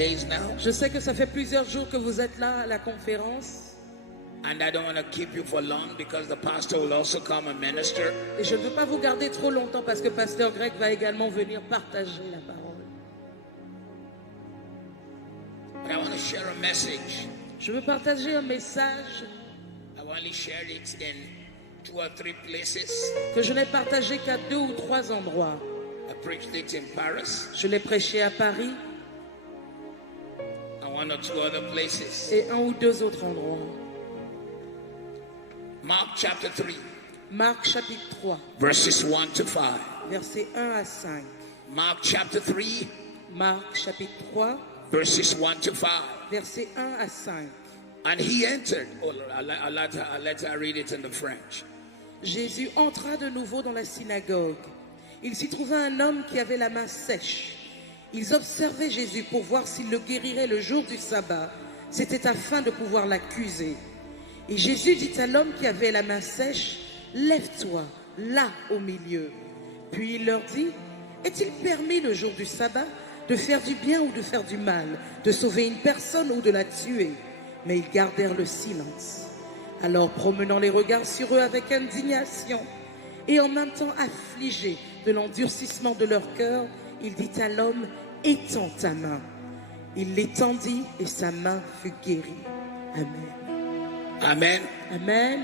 days now. Je sais que ça fait plusieurs jours que vous êtes là à la conférence. And I don't want to keep you for long because the pastor will also come and minister. Et je ne veux pas vous garder trop longtemps parce que Pasteur Greg va également venir partager la parole. But I want to share a message. Je veux partager un message I only shared it in 2 or 3 places. que je n'ai partagé qu'à 2 ou 3 endroits. I preached it in Paris. Je l'ai prêché à Paris And 1 or 2 other places. et 1 ou 2 autres endroits. Mark chapter 3. Marc chapitre 3, Verses 1 to 5. versets 1 à 5. Mark chapter 3. Marc chapitre 3, Verses 1 to 5. versets 1 à 5. And he entered. Oh, I'll let her read it in the French. Jésus entra de nouveau dans la synagogue. Il s'y trouva un homme qui avait la main sèche. Ils observaient Jésus pour voir s'il le guérirait le jour du sabbat. C'était afin de pouvoir l'accuser. Et Jésus dit à l'homme qui avait la main sèche, « Lève-toi, là au milieu. » Puis il leur dit, « Est-il permis le jour du sabbat de faire du bien ou de faire du mal, de sauver une personne ou de la tuer ?» Mais ils gardèrent le silence. Alors, promenant les regards sur eux avec indignation et en même temps affligé de l'endurcissement de leur cœur, il dit à l'homme, « Étends ta main. » Il l'étendit et sa main fut guérie. Amen. Amen. Amen.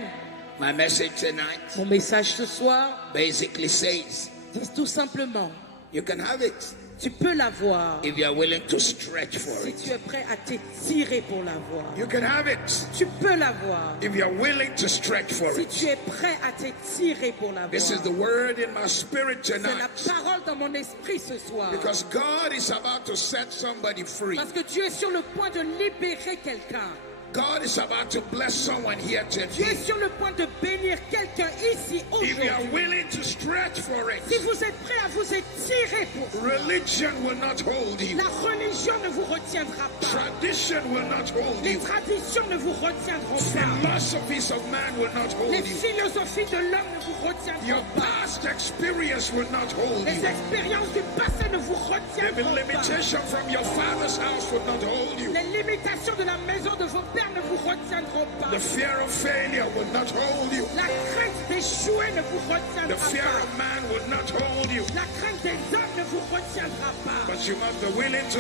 My message tonight Mon message ce soir basically says dit tout simplement, you can have it tu peux l'avoir if you are willing to stretch for si it. tu es prêt à t'étirer pour l'avoir. You can have it Tu peux l'avoir if you are willing to stretch for si it. tu es prêt à t'étirer pour This is the l'avoir. word in my spirit C'est la tonight parole dans mon esprit ce soir. because God is about to set somebody free. Parce que Dieu est sur le point de libérer quelqu'un. God is about to bless someone here Dieu today. est sur le point de bénir quelqu'un ici If you are aujourd'hui. willing to stretch for Si it, vous êtes prêt à vous étirer pour ça, religion will not hold you. la religion ne vous retiendra pas. Tradition will not hold Les you. traditions ne vous retiendront pas. Philosophies of man will not hold Les you. philosophies de l'homme ne vous Your retiendront pas. past experience will not hold Les you. expériences du passé ne vous The retiendront pas. limitation from your father's house will not hold you. Les limitations de la maison de vos pères ne vous retiendront pas. The fear of failure will not hold you. La crainte d'échouer ne vous The retiendra fear pas. of man will not hold you. La crainte des hommes ne vous retiendra pas. But you must be willing to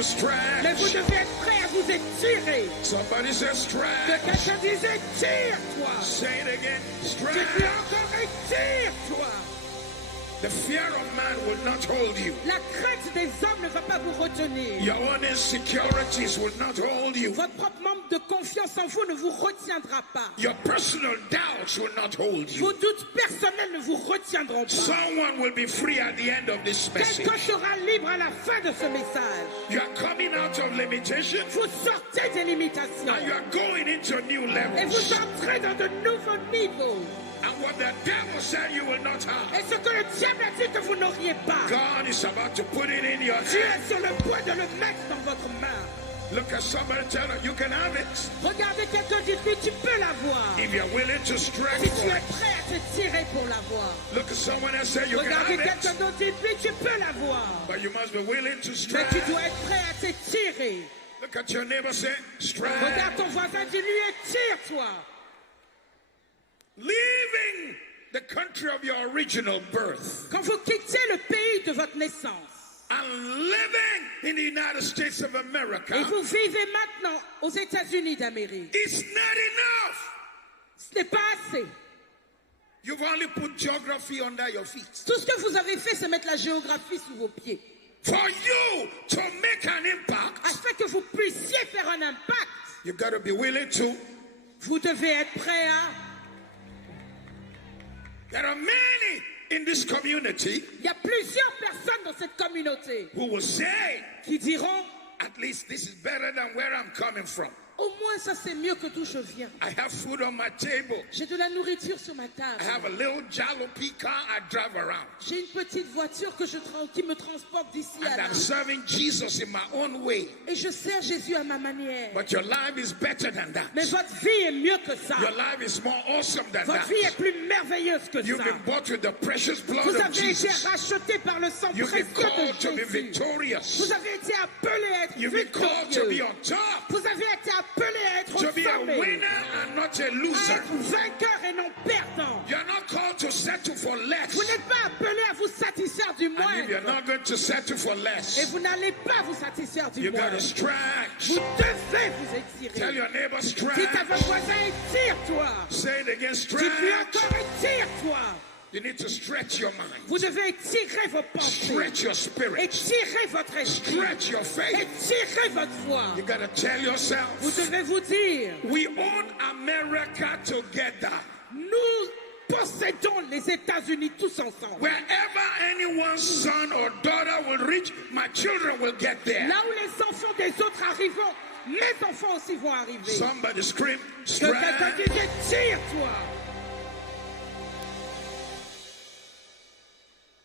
Mais vous stretch. devez être prêt à vous étirer. Somebody says Que stretch. quelqu'un dise étire-toi. Say it again. Je dis Stretch. encore étire-toi. The fear of man will not hold you. La crainte des hommes ne va pas vous retenir. Your own insecurities will not hold you. Votre propre manque de confiance en vous ne vous retiendra pas. Your personal doubts will not hold Vos you. doutes personnels ne vous retiendront pas. Someone will be free at the end of this message. Quelqu'un sera libre à la fin de ce message. You are coming out of limitation Vous sortez des limitations and you are going into new et vous levels. entrez dans de nouveaux niveaux. And what the devil said you will not have, Et ce que le diable a dit que vous n'auriez pas, God is about to put it in your Dieu hand. est sur le point de le mettre dans votre main. Look at somebody and tell them you can have it Regardez quelqu'un, dites-lui, tu peux l'avoir. if you're willing to stretch Si tu for es it. prêt à te tirer pour l'avoir. Look at someone and say you can Regardez have quelqu'un it, d'autre, dites-lui, tu peux l'avoir. but you must be willing to Mais stretch. tu dois être prêt à t'étirer. Look at your neighbor, say stretch. Regarde ton voisin, dis-lui, étire-toi. Leaving the country of your original birth Quand vous quittez le pays de votre naissance and living in the United States of et America, vous vivez maintenant aux États-Unis d'Amérique, it's not enough. ce n'est pas assez. You've only put geography under your feet. Tout ce que vous avez fait, c'est mettre la géographie sous vos pieds. For you to make an impact, Afin que vous puissiez faire un impact, you got to be willing to. vous devez être prêt à... There are many in this community Il y a plusieurs personnes dans cette communauté who will say, qui diront, at least this is better than where I'm coming from. Au moins ça c'est mieux que d'où je viens. I have food on my table. J'ai de la nourriture sur ma table. I have a little jalopy car I drive around. J'ai une petite voiture qui me transporte d'ici à And là. I'm serving Jesus in my own way. Et je sers Jésus à ma manière. But your life is better than that. Mais votre vie est mieux que ça. Your life is more awesome than Votre that. vie est plus merveilleuse que You've ça. been bought with the precious blood Vous of avez été Jesus. racheté par le sang You've been précieux called to de be Jésus. victorious. Vous avez été appelé à être You've been called to be victorieux. on top. Vous avez été appelé à être To au be a sommet. winner and not a À loser. être vainqueur et non perdant. You're not called to settle for less. Vous n'êtes pas appelé à vous satisfaire du And if you're moindre. not going to settle for Et less, vous n'allez pas vous satisfaire du you got to moindre. stretch. Vous devez vous Tell étirer. your neighbor, Dites à stretch. votre voisin, étire-toi. Say it again, Dites-lui stretch. encore, étire-toi. You need to stretch your mind. Vous devez étirer vos pensées. Stretch your spirit. Étirer votre esprit. Stretch your faith. Étirer votre foi. You got to tell Vous yourself, devez vous dire, we own America together. nous possédons les États-Unis tous ensemble. Wherever anyone's son or daughter will reach, my children will get there. Là où les enfants des autres arriveront, mes enfants aussi vont arriver. Somebody scream, Que quelqu'un stretch. dise, étire-toi.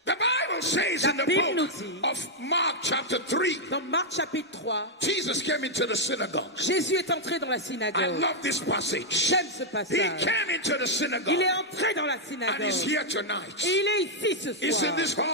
The Bible says in the Bible nous book dit, of Mark chapter 3, Dans Marc chapitre 3, Jesus came into the synagogue. Jésus est entré dans la I synagogue. love this passage. J'aime ce He passage. came into the Il synagogue est entré dans la and synagogue. he's here tonight. Et il est ici ce He's in soir. this hall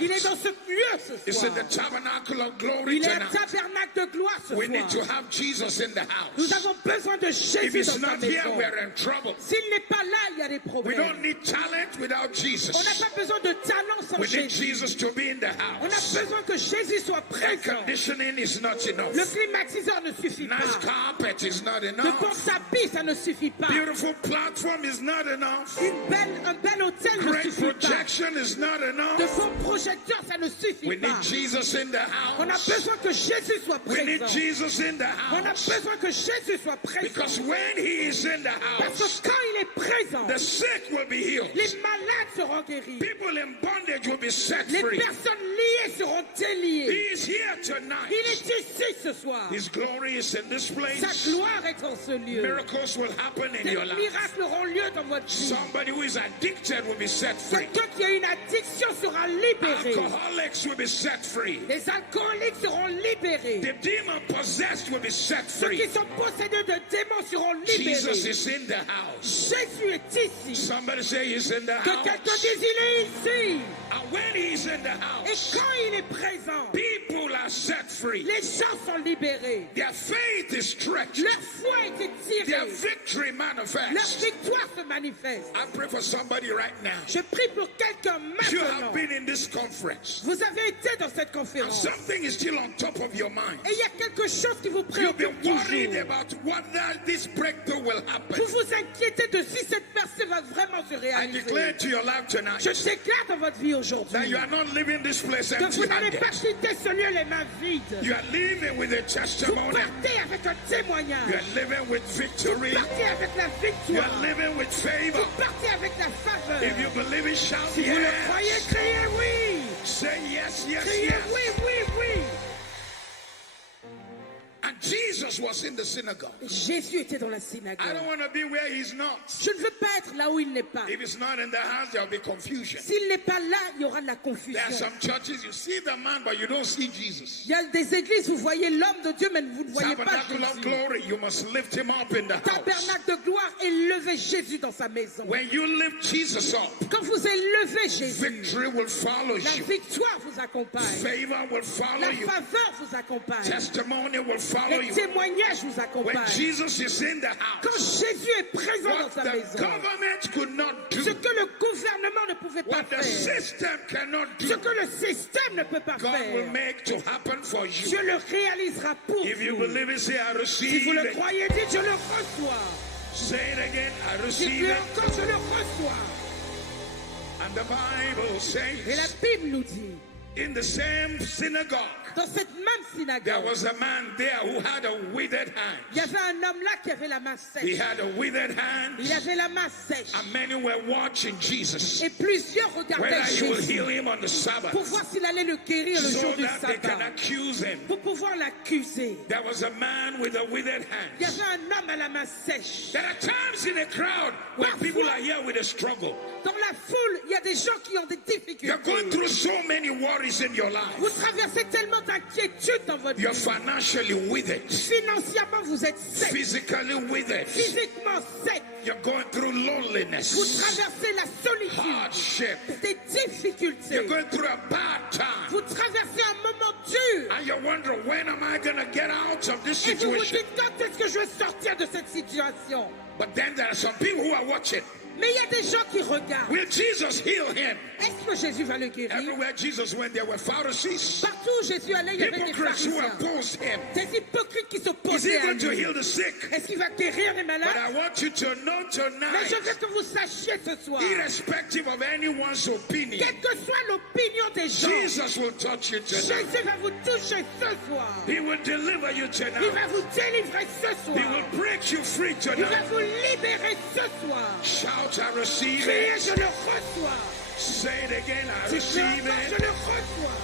Il est tonight. dans ce lieu ce It's in soir. the tabernacle of glory Il est un tonight. tabernacle de gloire ce We need to soir. have Jesus in the Nous house. avons besoin de If Jésus he's dans sa not here, maison. we're in trouble. S'il n'est pas là, il y a des We problèmes. don't need talent without On n'a Jesus. pas besoin de talent sans We need Jésus. Jesus to be in the On a house. besoin que Jésus soit Air présent. conditioning is not enough. Le climatiseur ne suffit Nice pas. carpet is not De bon enough. tapis, ça ne suffit pas. Beautiful platform is not enough. Un bel hôtel ne Great suffit pas. projection is not De enough. bons projecteurs, ça ne suffit We pas. need Jesus in the On a house. besoin que Jésus soit We need présent. Jesus in the On a house. besoin que Jésus soit présent. Because when he is in the Parce house, que quand il est présent, the sick will be healed. les malades seront guéris. People in bondage will be set Les free. personnes liées seront déliées. He is here Il tonight. est ici ce soir. His glory is in this Sa place. gloire est en ce lieu. Miracles will happen in Des your life. miracles auront lieu dans votre vie. Somebody who is addicted will be set free. Quelqu'un qui a une addiction sera libéré. Alcoholics will be set free. Les alcooliques seront libérés. The demon possessed will be set Ceux qui free. sont possédés de démons seront Jesus libérés. is in the house. Jésus est ici. Somebody say he's in the Que quelqu'un house. dise il est ici. And when he's in the Et house, quand il est présent, people are set free. les gens sont libérés. Their faith is stretched. Leur foi est Their étirée. victory Leur manifests. victoire se manifeste. I pray for somebody right now. Je prie pour quelqu'un You maintenant. have been in this conference. Vous avez été dans cette And conférence. something is still on top of your mind. Et il y a quelque chose qui vous You've been préoccupe worried toujours. about whether this breakthrough will happen. Vous vous inquiétez de si cette percée va vraiment se I réaliser. declare to your life tonight Je déclare dans votre vie that aujourd'hui you are not leaving this place que vous n'allez empty-handed. pas quitter ce lieu les mains vides. You are living with a Vous testimony. partez avec un You témoignage. are living with victory. Partez avec la You victoire. are living with favor. Vous partez avec la faveur. If you believe it, shout Si vous le croyez, yes. criez oui. Say yes, yes, Criez oui, yes. oui, oui. And Jesus was in the synagogue. Jésus était dans la I synagogue. don't want to be where he's not. Je ne veux pas être là où il n'est pas. If he's not in the house, there'll be confusion. S'il n'est pas là, il y aura de la There are confusion. some churches, you see the man, but you don't see Jesus. Il y a des églises, vous voyez l'homme de Dieu, mais vous ne voyez pas Tabernacle of Jésus. glory, you must lift him up in the house. Tabernacle de gloire, élevez Jésus dans sa maison. When you lift Jesus up, Quand vous élevez Jésus, victory will follow la you. victoire vous accompagne. Favor will follow La you. faveur vous accompagne. Testimony will follow Les you. témoignages vous When accompagnent. Jesus is in the Quand house, Jésus est présent dans what sa the maison, government could not ce do, que le gouvernement ne pouvait pas what the faire, system cannot ce do, que le système ne peut pas God will faire, make to happen for you. Dieu le réalisera pour If you vous. believe it, say, I Si receive vous le it. croyez, dites je le reçois. Say it again, I receive Dites-le it. encore, je le reçois. And the Bible Et la says, Bible nous dit, In the same synagogue, dans cette même there synagogue, was a man there who had a withered hand. il y avait un homme là qui avait la main He sèche. had a withered hand, Il avait la main sèche. and many were watching Jesus, Et plusieurs regardaient whether he will Jésus heal him on the Sabbath, pour voir s'il allait le guérir le so jour du that they can sabbat, accuse him. pour pouvoir l'accuser. There was a man with a withered Il y hand. avait un homme à la main sèche. There are times in a crowd where people are here with a struggle. Dans la foule, il y a des gens qui ont des You're going difficultés. through so many worries in your life. Vous traversez tellement d'inquiétudes dans votre You're vie. financially withered, Financièrement, vous êtes sec. physically withered. Physiquement sec. You're going through Vous loneliness, traversez la solitude, hardship. des difficultés. You're going through a bad time. Vous traversez un moment dur. And you're wondering, when am I going to get out of this Et vous vous situation? dites, quand est-ce que je vais sortir de cette situation? But then there are some people who are watching. Mais il y a des gens qui regardent. Will Jesus heal him? Est-ce que Jésus va le guérir? Everywhere Jesus went, there were Pharisees, Partout où Jésus allait, il y avait des hypocrites who pharisiens. opposed him. Des hypocrites qui Is he s'opposaient à going to lui. heal the sick? Est-ce qu'il va guérir les But malades? I want you to know Mais je tonight, veux que vous sachiez ce soir, irrespective of anyone's opinion, quelle que soit l'opinion des gens, Jesus will touch you tonight. Jésus va vous toucher ce soir. He will deliver you Il tonight. va vous délivrer ce He soir. will break you free Il va tonight. vous libérer ce soir. Shout, I receive Criez, it. je le reçois. Say it again, I Tu receive peux encore, je it. le reçois.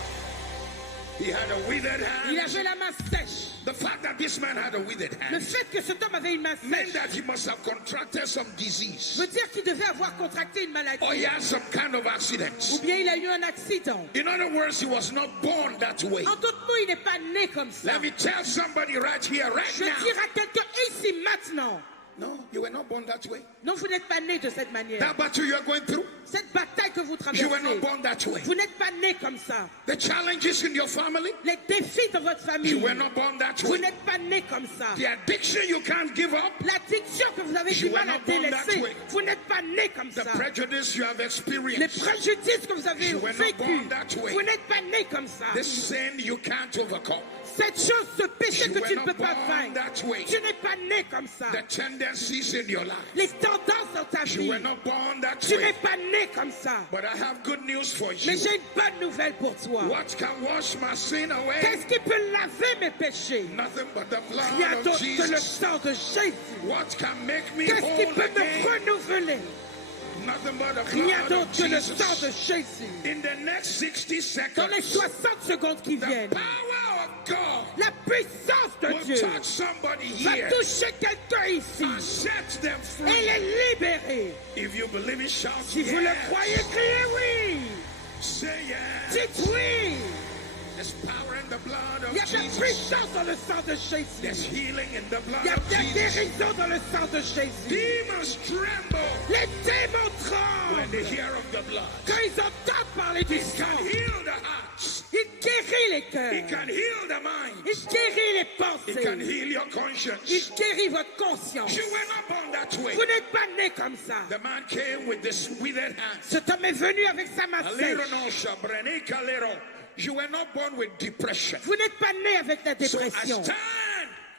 He had a withered Il hand. avait la main sèche. The fact that this man had a withered Le hand fait que cet homme avait une main meant sèche that he must have contracted some disease, veut dire qu'il devait avoir contracté une maladie. or he had some kind of Ou accident. bien il a eu un accident. In other words, he was not born that way. En d'autres mots, il n'est pas né comme ça. Let me tell somebody right here, right Je now. dire à quelqu'un ici maintenant, No, you were not born that way. non, vous n'êtes pas né de cette manière. That battle you are going through, Cette bataille que vous you were traversez, not born that way. vous n'êtes pas né comme ça. The challenges in your family, Les défis de votre you famille, were not born that vous way. n'êtes pas né comme ça. The addiction you can't give up, L'addiction que vous avez du You were mal à not born that délaisser, way. vous n'êtes pas né comme the ça. prejudice you have Les experienced, préjudices que vous avez You were not vécus, born that way. vous n'êtes pas né comme ça. this sin you can't overcome. Cette chose, ce péché You que were tu ne not peux pas born vaincre, that way. tu n'es pas né comme ça. The tendencies in your life, Les tendances dans ta you vie, were not born that tu n'es way. pas né comme ça. But I have good news for Mais you. j'ai une bonne nouvelle pour toi. What can wash my sin away? Qu'est-ce qui peut laver mes péchés? Nothing but the Rien blood of d'autre que le Jesus. sang de Jésus. What can make me Qu'est-ce qui whole peut me again? renouveler? Nothing but the Rien blood d'autre of que le sang de Jesus. Jésus. In the next 60 Dans les seconds, 60 secondes qui the viennent, power of God la puissance de will Dieu touch somebody va here toucher quelqu'un ici and set them et free. les libérer. If you believe it, shout Si vous le yes. croyez, criez oui. Say yes. Dites oui. There's power in the blood Il y a of de la Jesus. puissance dans le sang de There's Jésus. healing in the Il blood y a of de la Jesus. guérison dans le sang de Jésus. Demons tremble Les démons when they tremblent hear of the blood. quand ils entendent parler du He can sang. heal the hearts. Il guérit les He cœurs. can heal the mind. Il guérit les He can pensées. heal your Il conscience. guérit votre conscience. You were not born that way. Vous n'êtes pas né comme ça. The man came with this withered hand. Cet homme est venu avec sa main Alero sèche. no shabrene kalero. You were not born with depression. Vous n'êtes pas né avec la So I dépression. stand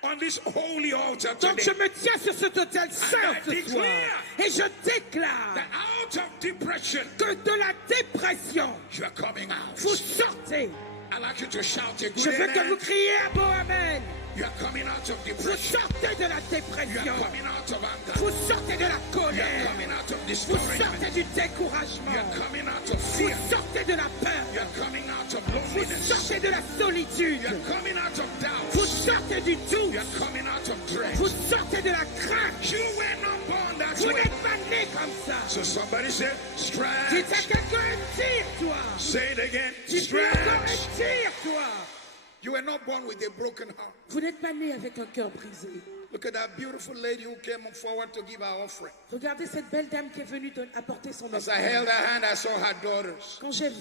on this holy altar Donc je today. me tiens sur cet autel saint I ce soir. declare Et je déclare That out of depression, que de la dépression, you are coming out. vous sortez. I'd like you to shout a Je good veux que vous amen. criez un beau amen. You are coming out of Vous depression. sortez de la You are dépression. coming out of anger. Vous sortez de la You are colère. coming out of Vous discouragement. sortez du découragement. You are coming out of Vous fear. sortez de la You peur. are coming out of Vous loneliness. sortez de la solitude. You are coming out of Vous doubt. sortez du You doute. are coming out of dread. Vous sortez de la crainte. You were not born that Vous way. n'êtes pas né comme ça. So somebody said, Dites à stretch. quelqu'un, tire-toi. Say it again. Dis-lui encore, Stretch. tire-toi. You were not born with a broken heart. Vous n'êtes pas né avec un cœur brisé. Look at that beautiful lady who came forward to give her offering. Regardez cette belle dame qui est venue apporter son As I offrande. held her hand, I saw her daughters. Quand j'ai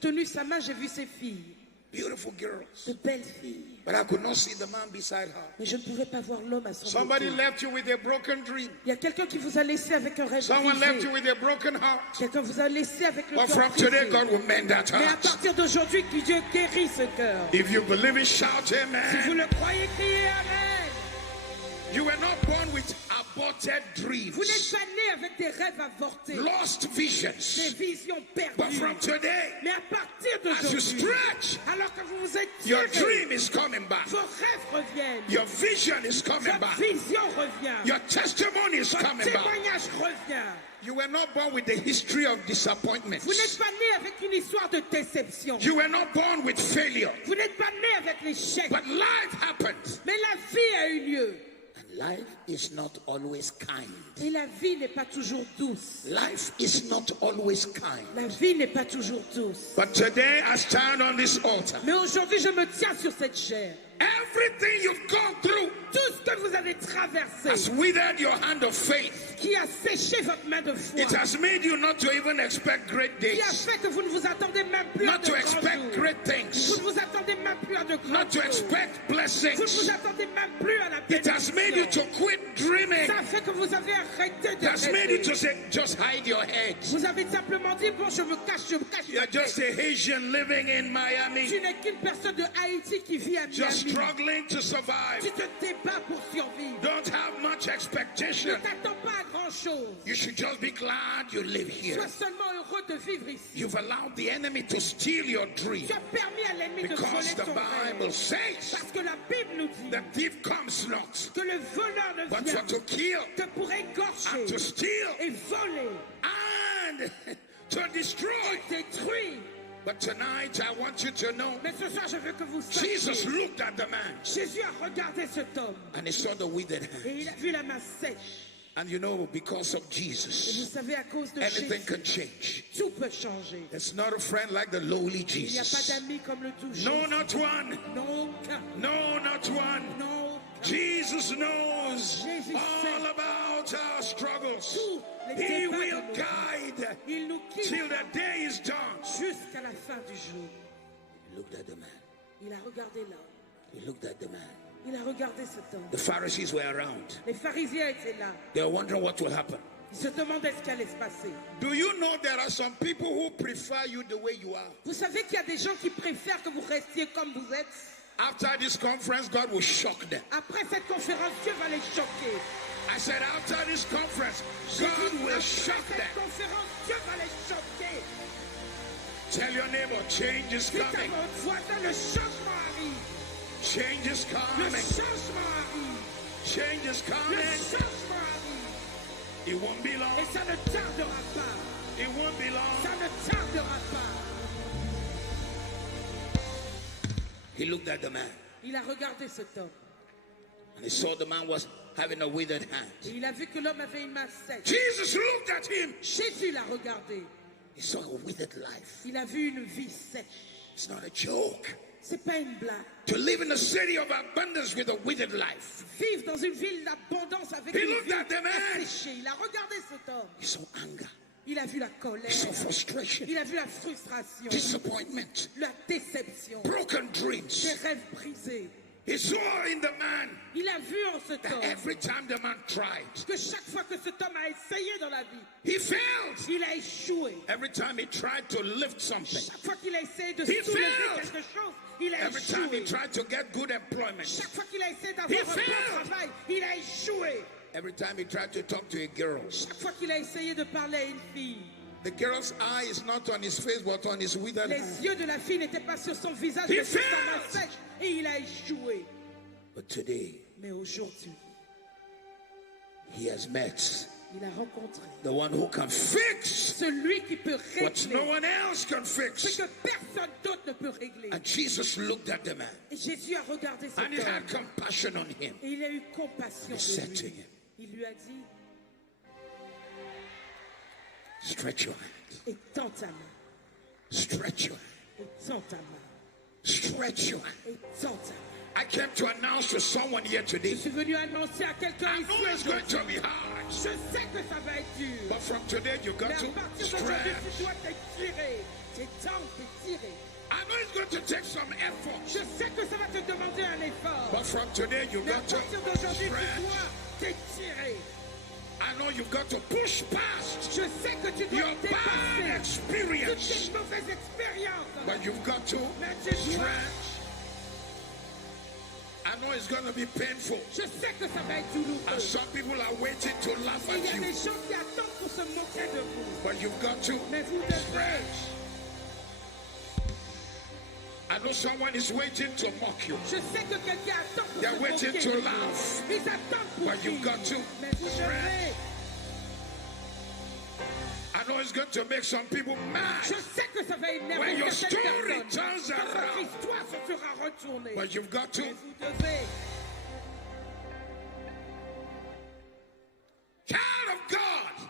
tenu sa main, j'ai vu ses filles, Beautiful girls. de belles filles. But I could not see the man beside her. Mais je ne pouvais pas voir l'homme à son Somebody côté. left you with a broken dream. Il y a quelqu'un qui vous a laissé avec un rêve Someone left you brisé. with a broken heart. Quelqu'un vous a laissé avec le But cœur from today, brisé. God will mend that Mais à heart. partir d'aujourd'hui, que Dieu guérit ce cœur. If you believe it, shout Si vous amen. le croyez, criez Amen. You were not born with aborted dreams, Vous n'êtes pas né avec des rêves avortés, lost des visions. visions But perdues. from today, Mais à partir as you d'aujourd'hui, stretch, alors que vous vous your étirez, dream is coming back. vos rêves reviennent, Your vision is coming votre back. vision revient, Your testimony is votre coming back. témoignage revient. You were not born with the history of disappointments. Vous n'êtes pas né avec une histoire de déception. You were not born with failure. Vous n'êtes pas né avec l'échec. But life happens. Mais la vie a eu lieu. And life is not always kind. Et la vie n'est pas toujours douce. Life is not always kind. La vie n'est pas toujours douce. But today I stand on this altar. Mais aujourd'hui, je me tiens sur cette chair. Everything you've gone through Tout ce que vous avez traversé, has withered your hand of faith. qui a séché votre main de foi, It has made you not to even expect great qui a days, fait que vous ne vous attendez même plus à not de to grands expect jours. great Vous things, ne vous attendez même plus à de grands not to jours. expect Vous ne blessings. vous attendez même plus à la It has made you bénédiction. to quit dreaming. Ça fait que vous avez arrêté It de has made you rêver. to say, just hide your head. Vous avez simplement dit, bon, je me cache You're ma just tête. a Haitian living in Tu Miami, n'es qu'une personne de Haïti qui vit à just Miami. struggling to Tu survive. te débats pour survivre. Don't have much Ne expectation. t'attends pas à grand-chose. You should just be glad you live here. Sois seulement heureux de vivre ici. You've allowed the enemy to steal your dream Tu as permis à l'ennemi de because voler the ton Bible rêve. says Parce que la Bible nous dit the thief comes not que le voleur ne but vient for to kill que pour égorger and to steal et voler and to destroy. et détruire. But tonight I want you to know Mais ce soir, je veux que vous Jesus sachiez. looked at the man Jésus a regardé cet homme and he saw the withered hand. et il a vu la main sèche. And you know, because of Et vous Jesus, savez, à cause de anything Jésus, can change. tout peut changer. There's not a friend like the lowly Il n'y a pas Jesus. d'ami comme le tout No, Jésus. not one. Non, aucun. No, not one. Non, aucun. Jesus knows Jésus all sait about our struggles. tous les He débats de will nos vies. guide Il nous quitte till the day is done. jusqu'à la fin du jour. He looked at the man. Il a regardé l'homme. He looked at the man. Il a regardé cet homme. The Pharisees were around. Les pharisiens étaient là. They were wondering what will happen. Ils se demandaient ce qui allait se passer. Do you know there are some people who prefer you the way you are? Vous savez qu'il y a des gens qui préfèrent que vous restiez comme vous êtes. After this conference, God will shock them. Après cette conférence, Dieu va les choquer. I said, after this conference, J'ai dit, God will après shock cette them. conférence, Dieu va les choquer. Tell your neighbor, change is Dites à coming. votre voisin, le changement arrive. Change is Le coming. changement arrive. Change is Le coming. changement arrive. It won't be Et long. ça ne tardera pas. It won't be long. Ça ne tardera pas. He looked at the man Il a regardé cet homme. and he saw the man was having a withered hand. Et il a vu que l'homme avait une main sèche. Jesus looked at him. Jésus l'a regardé. He saw a withered life. Il a vu une vie sèche. It's not a joke. C'est pas une blague. To live in a city of abundance with a withered life. Vivre dans une ville d'abondance avec He une looked vie at the man. asséchée. Il a regardé cet homme. He saw anger. Il a vu la He colère. saw frustration. Il a vu la frustration. Disappointment. La déception. Broken Des dreams. rêves brisés. He saw in the man Il a vu en cet that homme every time the man tried, que chaque fois que cet homme a essayé dans la vie, he failed. il a échoué. Every time he tried to lift something, Chaque fois qu'il a essayé de He soulever failed. quelque chose, il a every time he échoué. tried to get good employment, Chaque fois qu'il a essayé He d'avoir un failed. bon travail, il a échoué. every time he tried to talk to a girl, Chaque fois qu'il a essayé de parler à une fille, the girl's eye is not on his face but on his withered les hand. yeux de la fille n'étaient pas sur son visage, He mais sur sa main failed. sèche. Et il a échoué. But today, Mais aujourd'hui, he has met il a rencontré the one who can fix celui qui peut what no régler one else can ce fix. que personne d'autre ne peut régler. And Jesus looked at the man Et Jésus a regardé cet and he had homme compassion on him. et il a eu compassion He said de to lui. him, Il lui a dit, stretch your hand, étends ta main, stretch your hand, étends ta main, stretch your hand. étends ta main. I came to announce to someone here Je today, suis venu annoncer à quelqu'un I know it's ici going aujourd'hui. to be hard, Je sais que ça va être dur. but from today you got Mais à to partir d'aujourd'hui, tu stretch. dois t'étirer. T'étendre, t'étirer. I know it's going to take some effort, Je sais que ça va te demander un effort. but from today you Mais à got to partir d'aujourd'hui, tu stretch. dois t'étirer. I know you've got to push past Je sais que tu dois your bad dépasser toutes experience, tes mauvaises expériences. but you've got to Mais tu dois stretch. I know it's going to be painful. Je sais que ça va être douloureux. And some people are waiting to laugh Et il y a at des you. gens qui attendent pour se moquer de vous. But you've got to Mais vous devrez. I know someone is waiting to mock you. Je sais que quelqu'un attend pour They're se waiting moquer to de vous. laugh. Ils attendent pour But you've got to rire. Mais vous devrez. I know it's going to make some people mad. Je sais que ça va énerver When your certaines story personnes. turns Quand votre around. histoire se sera retournée. But you've got Mais to. vous devez. Child of God,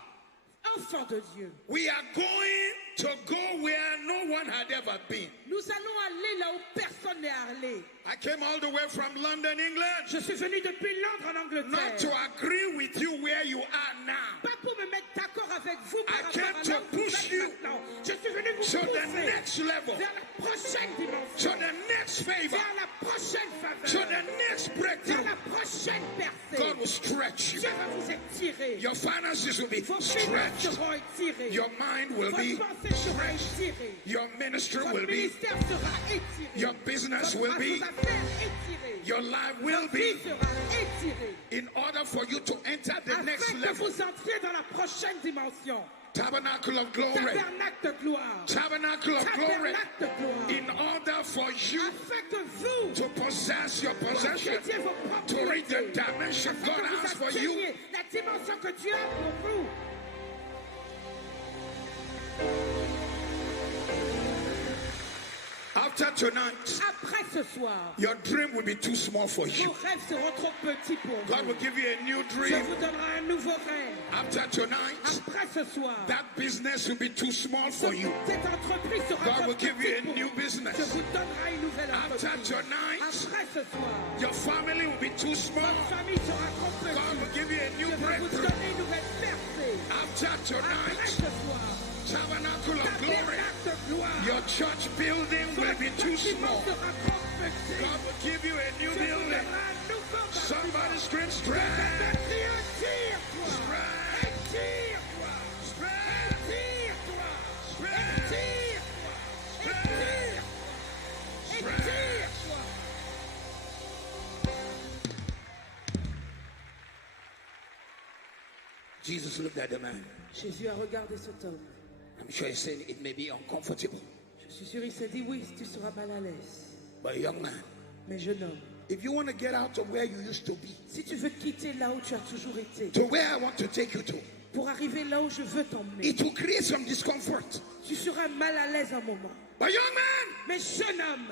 Enfant de Dieu. we are going to go where no one had ever been. Nous allons aller là où personne n'est allé. I came all the way from London, England, Je suis venu depuis Londres en Angleterre. not to agree with you where you are now. Pas pour me mettre d'accord avec vous par I rapport came à to là où vous push êtes you maintenant. Je suis venu vous to the pousser next level, vers la prochaine to dimension, the next favor, vers la prochaine to faveur, the next vers breakthrough. la prochaine percée. God will stretch you. Dieu va vous étirer. Your finances will be Vos finances stretched. seront étirées. Your mind will Votre be pensée sera stretched. étirée. Your ministry Votre will be, ministère sera étiré. your business Votre will be, affaires étirées. your life will Votre vie be, sera étirée. in order for you to enter the next Afin que level. vous entriez dans la prochaine dimension. Tabernacle of glory. Tabernacle de gloire. Tabernacle of glory. Tabernacle de gloire. In order for you Afin que vous to possess your possession, possédiez vos to reach the propriétés. dimension Afin God que vous has for you. atteigniez la dimension que Dieu a pour vous. After tonight, Après ce soir, your dream will be too small for you. vos rêves seront trop petits pour God vous. will give you a new Je dream. vous donnerai un nouveau rêve. After tonight, Après ce soir, that business will be too small for you. cette entreprise sera God trop will give you petite a pour new vous. business. Je vous donnerai une nouvelle After entreprise. tonight, Après ce soir, your family will be too small. votre famille sera trop God petite. will give you a Je new vais vous breakthrough. donner une nouvelle percée. After Après tonight, ce soir, tabernacle of glory. tabernacle de gloire. Your church building will be too small. Sera trop petit. God will give you a new Je vous building. donnerai un nouveau Somebody scream bâtiment. strength. Étire-toi. Strength. Étire-toi. Strength. Étire-toi. Strength. Étire-toi. Strength. Étire-toi. Jesus looked at the man. Jésus a regardé cet homme. I'm sure he said it may be uncomfortable. Je suis sûr, il s'est dit, oui, tu seras mal à l'aise. But young man, Mais jeune homme, if you want to get out of where you used to be, si tu veux quitter là où tu as toujours été, to where I want to take you to, pour arriver là où je veux t'emmener, it will create some discomfort. tu seras mal à l'aise un moment. But young man, Mais jeune homme,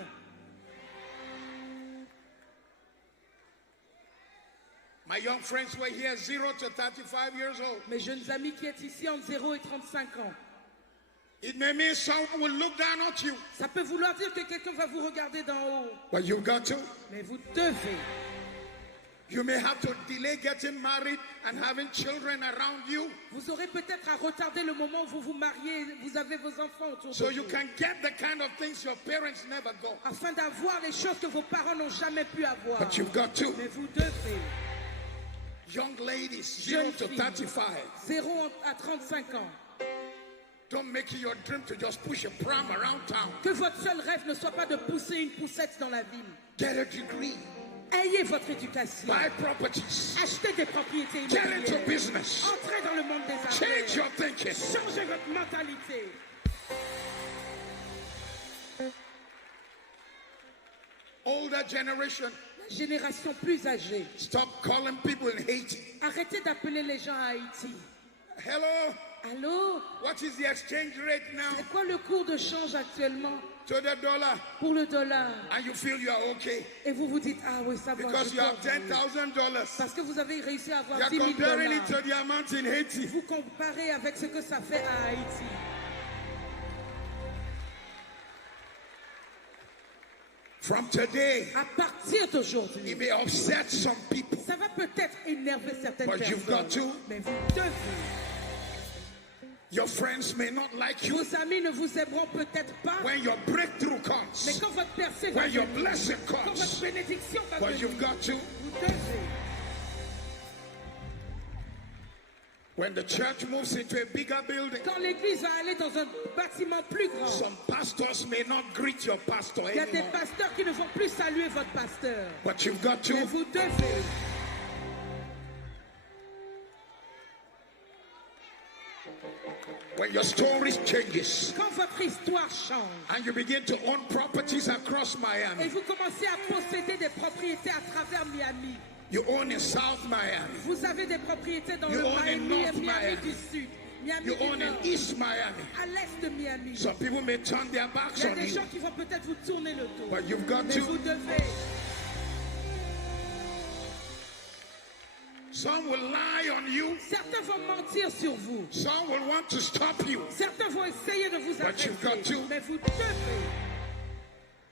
my young friends were here 0 to 35 years old. mes jeunes amis qui êtes ici entre 0 et 35 ans, It may mean someone will look down at you, ça peut vouloir dire que quelqu'un va vous regarder d'en haut. but you've got to. Mais vous devez. You may have to delay getting married and having children around you Vous aurez peut-être à retarder le moment où vous vous mariez, vous avez vos enfants autour so de you vous, can get the kind of things your parents never got. afin d'avoir les choses que vos parents n'ont jamais pu avoir. But you've got to. Mais vous devez. Young ladies, 0 Jeune to fille, 35. 0 à 35 ans. Don't make it your dream to just push a pram around town. Que votre seul rêve ne soit pas de pousser une poussette dans la ville. Get a degree. Ayez votre éducation. Buy properties. Achetez des propriétés Get into immobilières. business. Entrez dans le monde des Change affaires. your thinking. Changez votre mentalité. Older generation, La génération plus âgée, stop calling people in Haiti. arrêtez d'appeler les gens à Haïti. Hello, Allô? what is the exchange rate now C'est quoi le cours de change actuellement to the dollar? pour le dollar? And you feel you are okay Et vous vous dites, ah oui, ça va. because je you have comprends. $10,000. Parce que vous avez réussi à avoir You are 10 000 comparing it dollars. to the amount in Haiti. Vous comparez avec ce que ça fait à Haïti. From today, À partir d'aujourd'hui, it may upset some people, ça va peut-être énerver certaines but you've got personnes. to. Mais vous devez. Your friends may not like you Vos amis ne vous aimeront peut-être pas, when your breakthrough mais comes, quand votre percée va when your venir, blessing quand votre comes, bénédiction va but venir, you've got to. vous devez. When the church moves into a bigger building, Quand l'église va aller dans un bâtiment plus grand, some pastors may not greet your pastor il y a des anymore. pasteurs qui ne vont plus saluer votre pasteur. But you've got Mais to. vous devez. When your story changes Quand votre histoire change and you begin to own properties across et Miami, vous commencez à posséder des propriétés à travers Miami, you own in South Miami, vous avez des propriétés dans You le own in Miami, North Miami Miami. du Sud, Miami you du own in Nord, East Miami. à l'est de Miami. Some people may turn their backs Il y a on des you, gens qui vont peut-être vous tourner le dos. but you've got Mais vous to. devez. Some will lie on you, Certains vont mentir sur vous. some will want to stop you. Certains vont essayer de vous But you've got arrêter. to. Mais vous devez.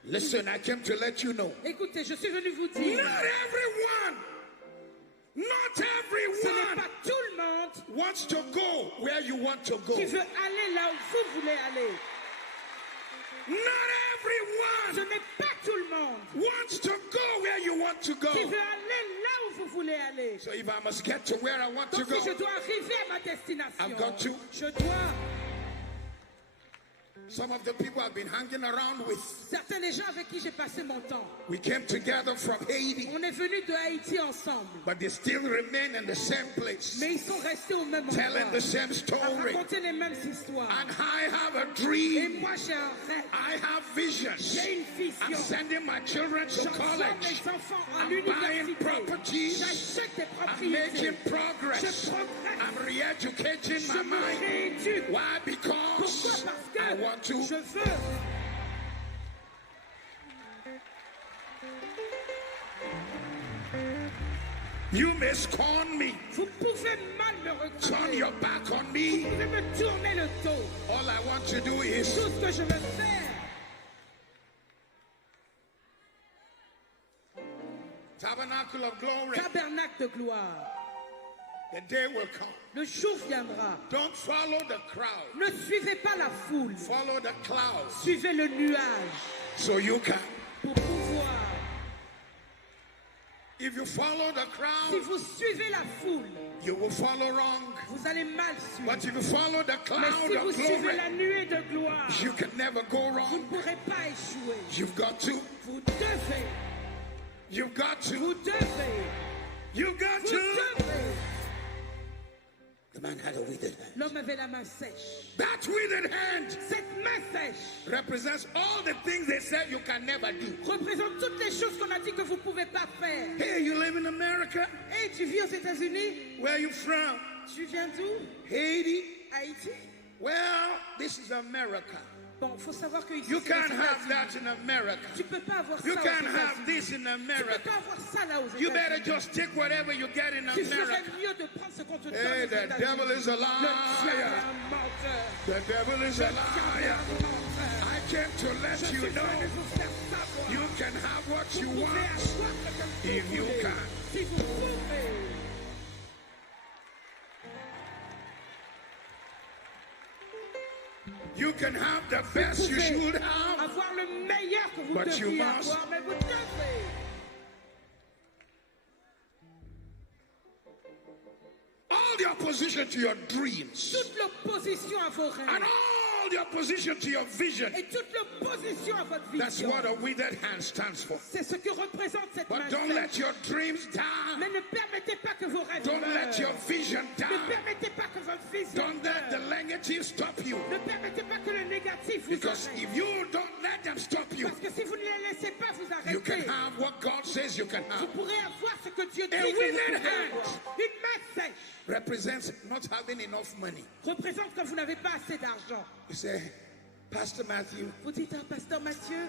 Listen, I came to let you know. Écoutez, je suis venu vous Not dire. everyone, not Ce n'est everyone pas tout le monde wants to go where you want to go. qui veut aller là où vous voulez aller. Not Ce everyone n'est pas tout le monde wants to go where you want to qui go. veut aller là où vous voulez aller. So if I must get to where I want to Donc si je go, dois arriver à ma destination, I've got to. je dois. some of the people I've been hanging around with, Certains des gens avec qui j'ai passé mon temps, we came together from Haiti, on est venus de Haïti ensemble, but they still remain in the same place, mais ils sont restés au même telling endroit, the same à story. raconter les mêmes histoires. And I have a Et dream. moi j'ai un rêve, I have visions. j'ai une I'm vision. sending my children to J'envoie college. mes enfants à I'm buying l'université. properties. J'achète des I'm propriétés. making Je progress. progresse. I'm re-educating Je my me mind. rééduque. Why? Pourquoi? Because Parce I want que to. je veux. You may scorn me, Vous pouvez mal me turn regarder. your back on Vous me. pouvez me tourner le dos. All I want to do is Tout ce que je veux faire, Tabernacle of Glory. tabernacle de gloire. The day will come. Le jour viendra. Don't follow the crowd. Ne suivez pas la foule. Follow the clouds Suivez le nuage so you can. pour pouvoir. If you follow the Si crowd, vous suivez la foule, you will follow wrong. vous allez mal suivre. But if you follow the Mais cloud si vous of suivez glory, la nuée de gloire, you can never go vous wrong. ne pourrez pas échouer. You've got to. Vous devez. You've got to. Vous devez. You've got Vous to. devez. The man had a withered hand. L'homme avait la main sèche. That withered hand Cette main sèche represents all the things they said you can never do. représente toutes les choses qu'on a dit que vous ne pouvez pas faire. Hey, you live in America? Hey, tu vis aux États-Unis? Where are you from? Tu viens d'où? Haiti? Haïti? Well, this is America. Bon, il faut savoir que ici, You c'est les can't have États-Unis. that in America. Tu peux pas avoir You ça aux can't have États-Unis. this in Tu peux America. pas avoir ça là aux You better États-Unis. just take whatever you get in Tu ferais America. mieux de prendre ce qu'on te donne Hey, aux the États-Unis. devil is a Le diable est liar. un menteur. The devil is Le a diable est liar. un menteur. I came to Je let suis you venu know vous faire savoir. you can have what Vous you pouvez want. avoir ce que if vous you voulez. can. Si vous pouvez. You can have the best you Vous pouvez should have. avoir le meilleur que vous But you deviez must. avoir, mais vous devez. All the opposition to your dreams Toute l'opposition à vos and rêves all the opposition to your vision. et toute l'opposition à votre That's vision, what a withered hand stands for. c'est ce que représente cette main But don't sèche. let your dreams die. Mais ne permettez pas que vos rêves Don't let your meurent. vision Ne die. permettez pas que votre vision Don't let the meure. negative stop you. Ne permettez pas que le négatif vous Because arrête. if you don't let them stop you, Parce que si vous ne les laissez pas vous you can arrêter, have what God says you can vous have. pourrez avoir ce que Dieu dit A que vous withered pouvez hand. avoir. Une main sèche Represents not having enough money. représente que vous n'avez pas assez d'argent. You say, Pastor Matthew, Vous dites à Pasteur Mathieu,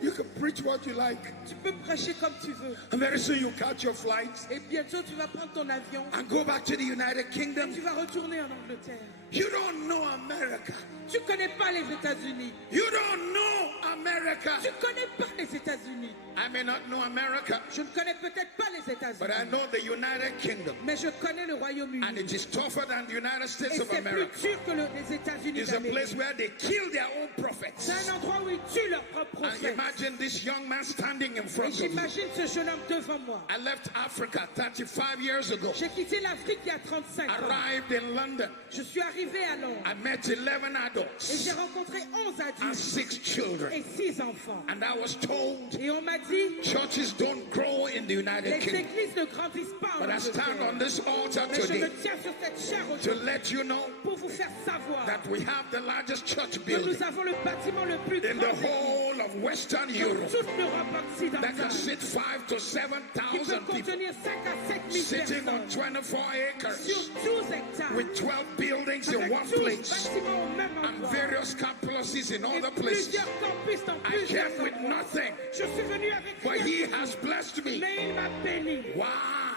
you can preach what you like. tu peux prêcher comme tu veux. And very soon you catch your flight Et bientôt tu vas prendre ton avion and go back to the United et Kingdom. tu vas retourner en Angleterre. You don't know America. Tu connais pas les États-Unis. You don't know America. Tu connais pas les États-Unis. I may not know America, Je ne connais peut-être pas les but I États-Unis. know the United Kingdom. Mais je connais le Royaume-Uni. And it is tougher than the United States Et of c'est plus America. dur que les États-Unis It's a place d'Amérique. where they kill their own prophets. C'est un endroit où ils tuent leurs propres And prophètes. imagine this young man standing in Et front of you. j'imagine ce jeune homme devant moi. I left Africa 35 years ago. J'ai quitté l'Afrique il y a 35 ans. Arrived in London. Je suis arrivé à Londres. I met 11 Et adults j'ai rencontré 11 and adultes 6 children. et 6 enfants. And I was told Et on m'a dit, churches don't grow in the United les Kingdom. églises ne grandissent pas en But I stand on Angleterre. this altar Mais je me today tiens sur cette chaire to aujourd'hui let you know pour vous faire savoir that we have the largest church que building nous avons le bâtiment le plus in the grand de whole of Western Europe toute l'Europe that can occidentale, sit 5 to qui 7,000 peut people contenir 5 à 7 000 sitting on personnes 24 sur acres 12 hectares, with 12 buildings in avec one 12 place bâtiments au même and endroit various campuses in et other places. plusieurs campus dans I plusieurs came with endroits. nothing, Je suis venu avec but rien, he has blessed me. mais il m'a béni. Why?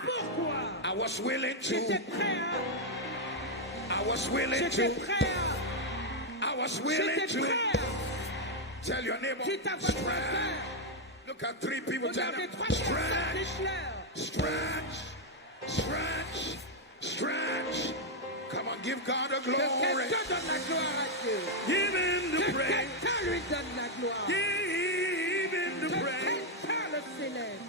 Pourquoi? I was willing J'étais to, prêt I was willing j'étais to, prêt I was willing j'étais to. prêt Tell your neighbor, Dites à votre stretch. frère, Look at 3 people, tell regardez them, 3 personnes, stretch, dites-leur. stretch, stretch, stretch. Come on, give God a Que glory. quelqu'un donne la gloire à Dieu. Give him Que the praise. quelqu'un lui donne la gloire. Give him Que the praise. quelqu'un le célèbre.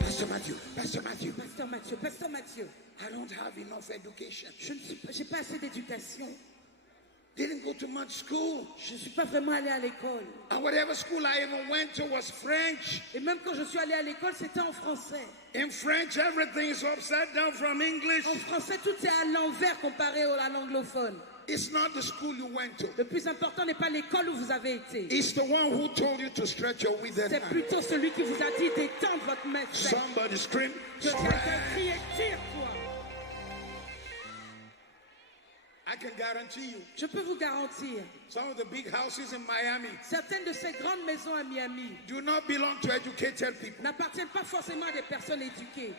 Pastor Matthew, Pastor Matthew, Pasteur Mathieu, I don't have enough education. je n'ai pas assez d'éducation. Didn't go to much school. Je ne suis pas vraiment allé à l'école. And whatever school I even went to was French. Et même quand je suis allé à l'école, c'était en français. In French, everything is upside down from English. En français, tout est à l'envers comparé à l'anglophone. It's not the school you went to. Le plus important n'est pas l'école où vous avez été. It's the one who told you to stretch your withered C'est hand. plutôt celui qui vous a dit d'étendre votre main faite. Somebody scream, Que quelqu'un stretch. crie et tire-toi. I can guarantee you, Je peux vous garantir, some of the big houses in Miami certaines de ces grandes maisons à Miami do not belong to educated people. n'appartiennent pas forcément à des personnes éduquées.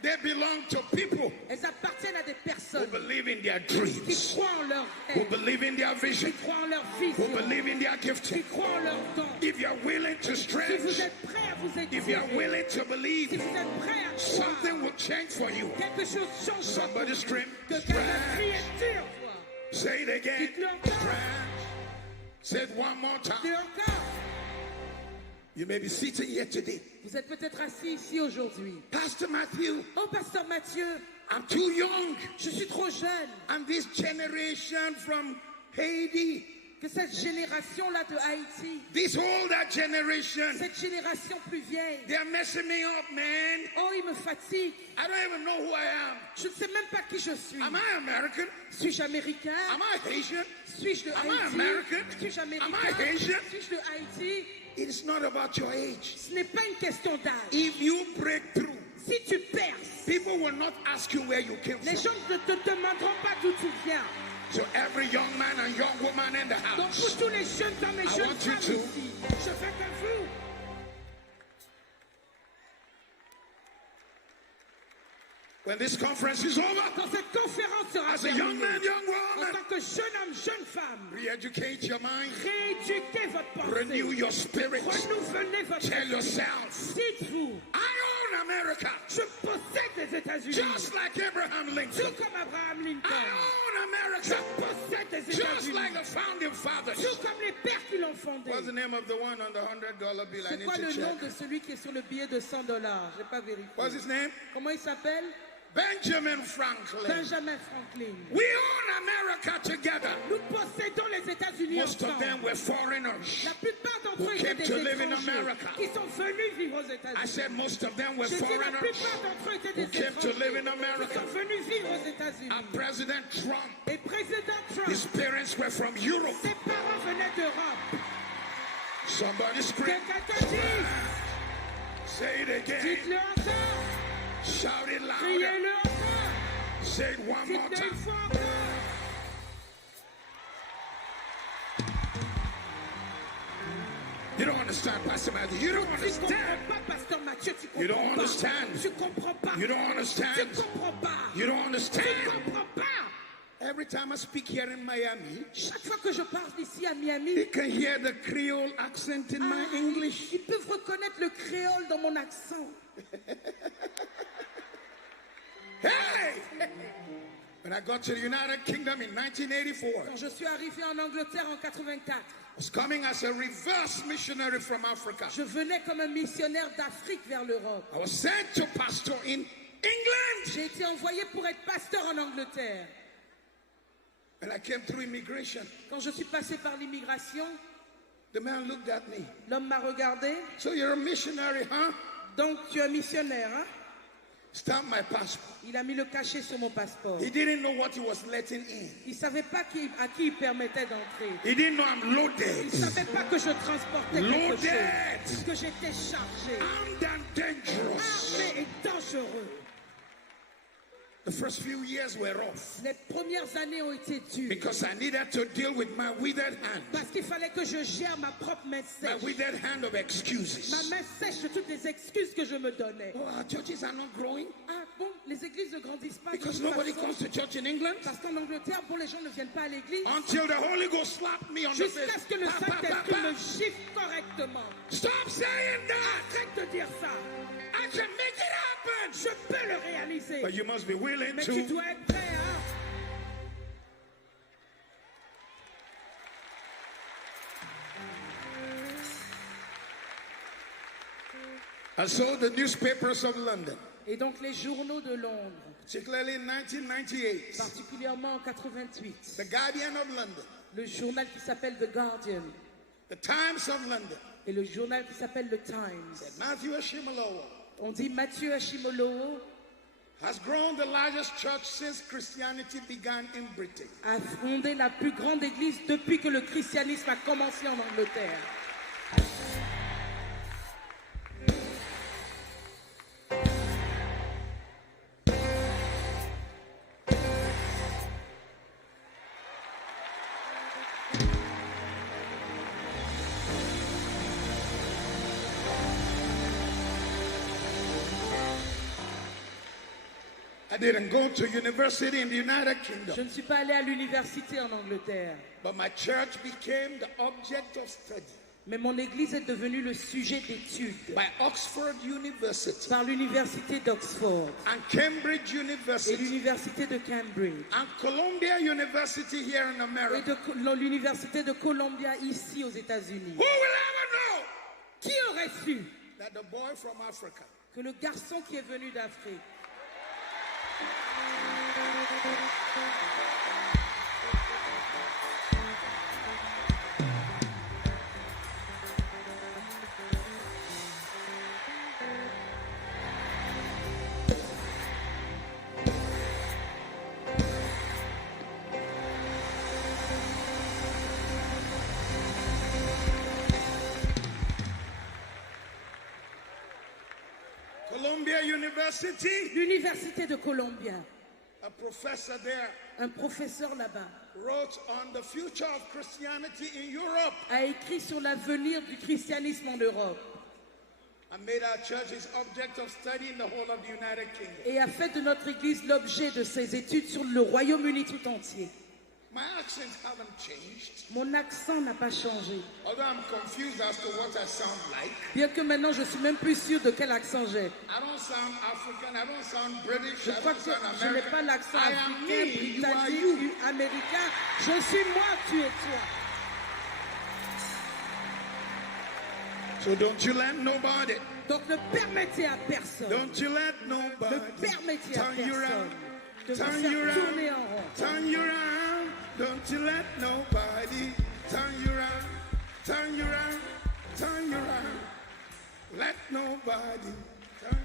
They belong to people Elles appartiennent à des who personnes believe in their qui dreams, croient en leur who rêve, believe in their qui vision, croient en leur who vision, believe in their qui gifting. croient en leur don. If you're willing to Si vous stretch, êtes prêts à vous if you're étirer, willing to si believe, vous êtes prêts à croire, something will change for you. quelque chose change. Somebody scream, Que quelqu'un crie stretch. et tire-toi. Say it again. Dites-le encore. Stretch. Say it one more Dis time. encore. You may be sitting here today. Vous êtes peut-être assis ici aujourd'hui. Pastor Matthew, Oh, Pasteur Mathieu, I'm too young. je suis trop jeune. And this generation from Haiti, Que cette génération-là de Haïti, this older generation, cette génération plus vieille, they're messing me up, man. oh, il me fatigue. I don't even know who I am. Je ne sais même pas qui je suis. Am I American? Suis-je américain? Am I Haitian? Suis-je de Am I Haïti? American? Suis-je Am I américain? Haitian? Suis-je de Haïti? It's not about your age. Ce n'est pas une question d'âge. If you break through, Si tu perces, people will not ask you where you came les from. gens ne te demanderont pas d'où tu viens. So every young man and young woman in the Donc pour house, tous les jeunes hommes et I jeunes want you femmes to- ici, je fais que vous. when this conference is over, Quand cette conférence sera as a young terminée, man, young en woman, tant que jeune homme, jeune femme, re-educate your mind, rééduquez votre pensée. renew your spirit, Renouvelez votre tell esprit. yourself, Dites-vous, I own America, je possède les États-Unis. just like Abraham Tout Lincoln. comme Abraham I Lincoln. own Je America, possède les just États-Unis. like the founding fathers. Tout comme les pères qui l'ont fondé. What's the name of the one on the $100 bill? I C'est need quoi to le nom check. de celui qui est sur le billet de $100? Je n'ai pas vérifié. What's his name? Comment il s'appelle? Benjamin Franklin. Benjamin Franklin. We own America together. Nous possédons les États-Unis Most of ensemble. them were foreigners. La plupart d'entre who eux came étaient to des live in étrangers America. qui sont venus vivre aux I États-Unis. said most of them were Je dis la foreigners plupart d'entre eux étaient who des came to live in étrangers qui America. sont venus vivre aux États-Unis. And President Trump, Et président Trump, his parents were from Europe. ses parents venaient d'Europe. Somebody Que scream. quelqu'un dise, Say it again. dites-le encore, Shout it louder. criez-le encore, Say it one more dites-le une time. fois encore. You don't understand, Pastor Matthew. You don't Tu understand. comprends pas, Pasteur Mathieu, tu You comprends don't pas. understand. Tu comprends pas. You don't Tu understand. comprends pas. You don't Tu understand. comprends pas. Every time I speak here in Miami, Chaque fois que je parle ici à Miami, they can hear the Creole accent in my English. ils peuvent reconnaître le créole dans mon accent. Hey! When I got to the United Kingdom in 1984, Quand je suis arrivé en Angleterre en 84, I was coming as a reverse missionary from Africa. je venais comme un missionnaire d'Afrique vers l'Europe. I was sent to pastor in England. J'ai été envoyé pour être pasteur en Angleterre. When I came through immigration, Quand je suis passé par l'immigration, the man looked at me. l'homme m'a regardé. So you're a missionary, huh? Donc tu es un missionnaire, hein? Stamp my passport. Il a mis le cachet sur mon passeport. He didn't know what he was letting in. Il ne savait pas à qui il permettait d'entrer. He didn't know I'm Il loaded. ne savait pas que je transportais quelque chose. Loaded. Que j'étais chargé. Armed and dangerous. Armé et dangereux. The first few years were rough Les premières années ont été dures. because I needed to deal with my withered hand. Parce qu'il fallait que je gère ma propre main My sèche. withered hand of Ma excuses. main sèche de toutes les excuses que je me donnais. Oh, our churches are not growing Ah bon, les églises ne grandissent pas de because toute nobody façon. comes to church in England Parce qu'en Angleterre, bon, les gens ne viennent pas à l'église. until the Holy Ghost slapped me on the Jusqu'à face. ce que le Pa, pa, pa, Saint-Esprit pa. me gifle correctement. Stop saying that. Arrête de dire ça. I can make it happen. Je peux le réaliser. But you must be willing Mais tu to. dois être prêt, hein. And so the newspapers of London, Et donc les journaux de Londres, particularly in 1998, particulièrement en 88, the Guardian of London, le journal qui s'appelle The Guardian the Times of London, et le journal qui s'appelle The Times, Matthew Ashimolowo on dit Mathieu Ashimolowo has grown the largest church since Christianity began in Britain. a fondé la plus grande église depuis que le christianisme a commencé en Angleterre. I didn't go to university in the United Kingdom, Je ne suis pas allé à l'université en Angleterre, but my church became the object of study mais mon église est devenue le sujet d'étude by Oxford University par l'université d'Oxford and Cambridge et University l'université de Cambridge and Columbia University here in et America. de l'université de Columbia ici aux États-Unis. Who will ever know Qui aurait su that the boy from Africa que le garçon qui est venu d'Afrique, Columbia University, l'université de Columbia, a professor there un professeur là-bas, wrote on the future of Christianity in Europe a écrit sur l'avenir du christianisme en Europe and made our church his object of study in the whole of the United Kingdom. et a fait de notre église l'objet de ses études sur le Royaume-Uni tout entier. My accents haven't changed, Mon accent n'a pas changé, although I'm confused as to what I sound like. bien que maintenant je suis même plus sûr de quel accent j'ai. I don't sound African, I don't sound British, Je I crois don't que sound je n'ai pas American. l'accent I am africain, me, you are britannique, you. américain. Je suis moi, tu es toi. So don't you let nobody, Donc ne permettez à personne, don't you let ne nobody permettez à turn you personne around, de vous turn you faire tourner around, en rond. turn you around. Don't you let nobody turn you around, turn you around, turn you around. Let nobody turn.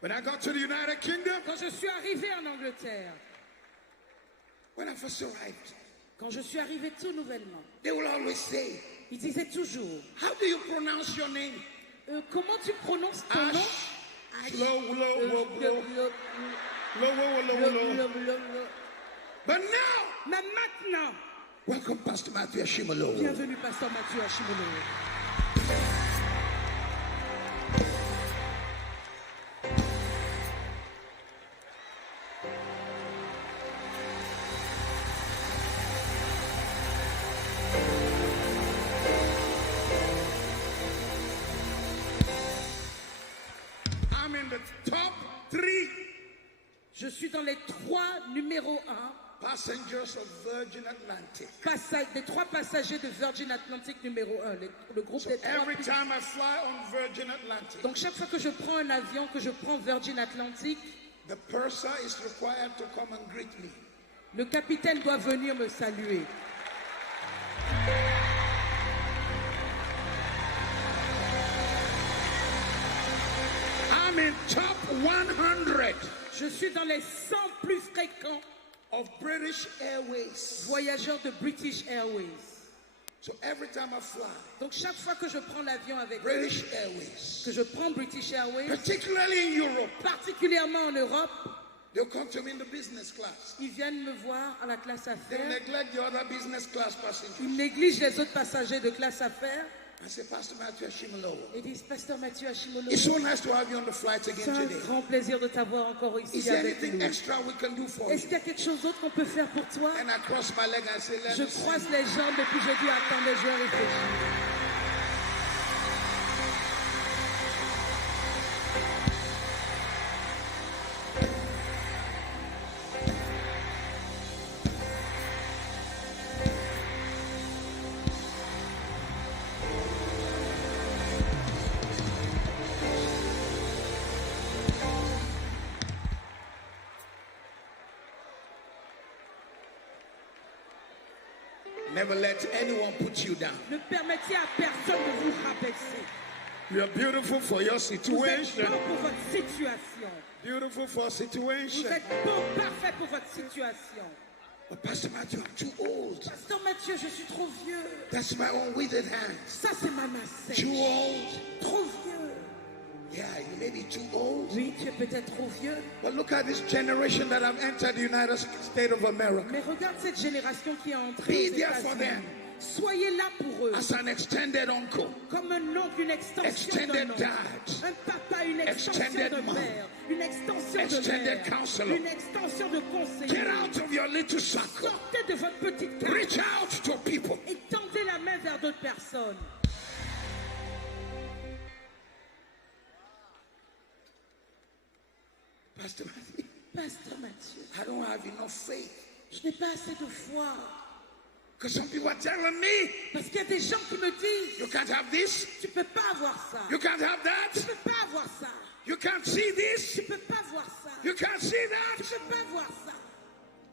When I got to the United Kingdom, Quand je suis arrivé en Angleterre, when I first arrived, quand je suis arrivé tout nouvellement, they will always say, il disait toujours, how do you pronounce your name? comment tu prononces ton nom? Ash, slow, low, Euh, low, le- low. le- Lower. But now, Mais maintenant, welcome Pastor Matthew Ashimolo. bienvenue Pasteur Mathieu Ashimolo. I'm in the top 3 Je suis dans les 3 numéro 1 passengers of Virgin Atlantic. des 3 passagers de Virgin Atlantic numéro 1, le groupe So des 3. every time I fly on Virgin Atlantic, Donc chaque fois que je prends un avion, que je prends Virgin Atlantic, the purser is required to come and greet me. le capitaine doit venir me saluer. I'm in top 100 Je suis dans les 100 plus fréquents of British Airways. voyageurs de British Airways. So every time I fly, Donc chaque fois que je prends l'avion avec eux, British Airways, que je prends British Airways, particularly in Europe, particulièrement en Europe, they'll come to me in the business class. ils viennent me voir à la classe They affaires. neglect the other business class passengers. Ils négligent les autres passagers de classe affaires I say, Pastor Matthew Ashimolo, et disent Pasteur Mathieu Ashimolo, it's so nice to have you on the flight c'est again un today. grand plaisir de t'avoir encore Is ici there avec anything nous. extra we can do for Est-ce you? qu'il y a quelque chose d'autre qu'on peut faire pour toi? And I cross my leg and I say, let Je me see. croise les jambes et puis je dis attendez, je vais réfléchir. Never let anyone put you down. Ne permettez à personne de vous rabaisser. You're beautiful for your Vous êtes situation. bon pour votre situation. Beautiful for Vous situation. êtes bon, parfait pour votre situation. But Pastor Matthew, I'm too old. Pasteur Mathieu, je suis trop vieux. That's my own withered hand. Ça, c'est ma main sèche. Too old. Trop vieux. Yeah, you may be too old. Oui, tu es peut-être trop vieux. But look at this generation that have entered the United States of America. Mais regarde cette génération qui est entrée Be aux there for États-Unis. them. Soyez là pour eux. As an extended uncle, Comme un oncle, une extension extended d'un oncle. dad, Un papa, une extension extended de mom, père. Une extension de extended mère. counselor. Une extension de get conseiller. out of your little circle. Sortez de votre petite carte Reach out to people. et tendez la main vers d'autres personnes. Pastor Matthew, Pasteur Mathieu, I don't have enough faith. je n'ai pas assez de foi. Because some people are telling me, Parce qu'il y a des gens qui me disent, you can't have this, tu peux pas avoir ça. you can't have Tu that, peux pas avoir ça. you can't see this, Tu peux pas voir ça. you can't see Tu that. peux pas voir ça.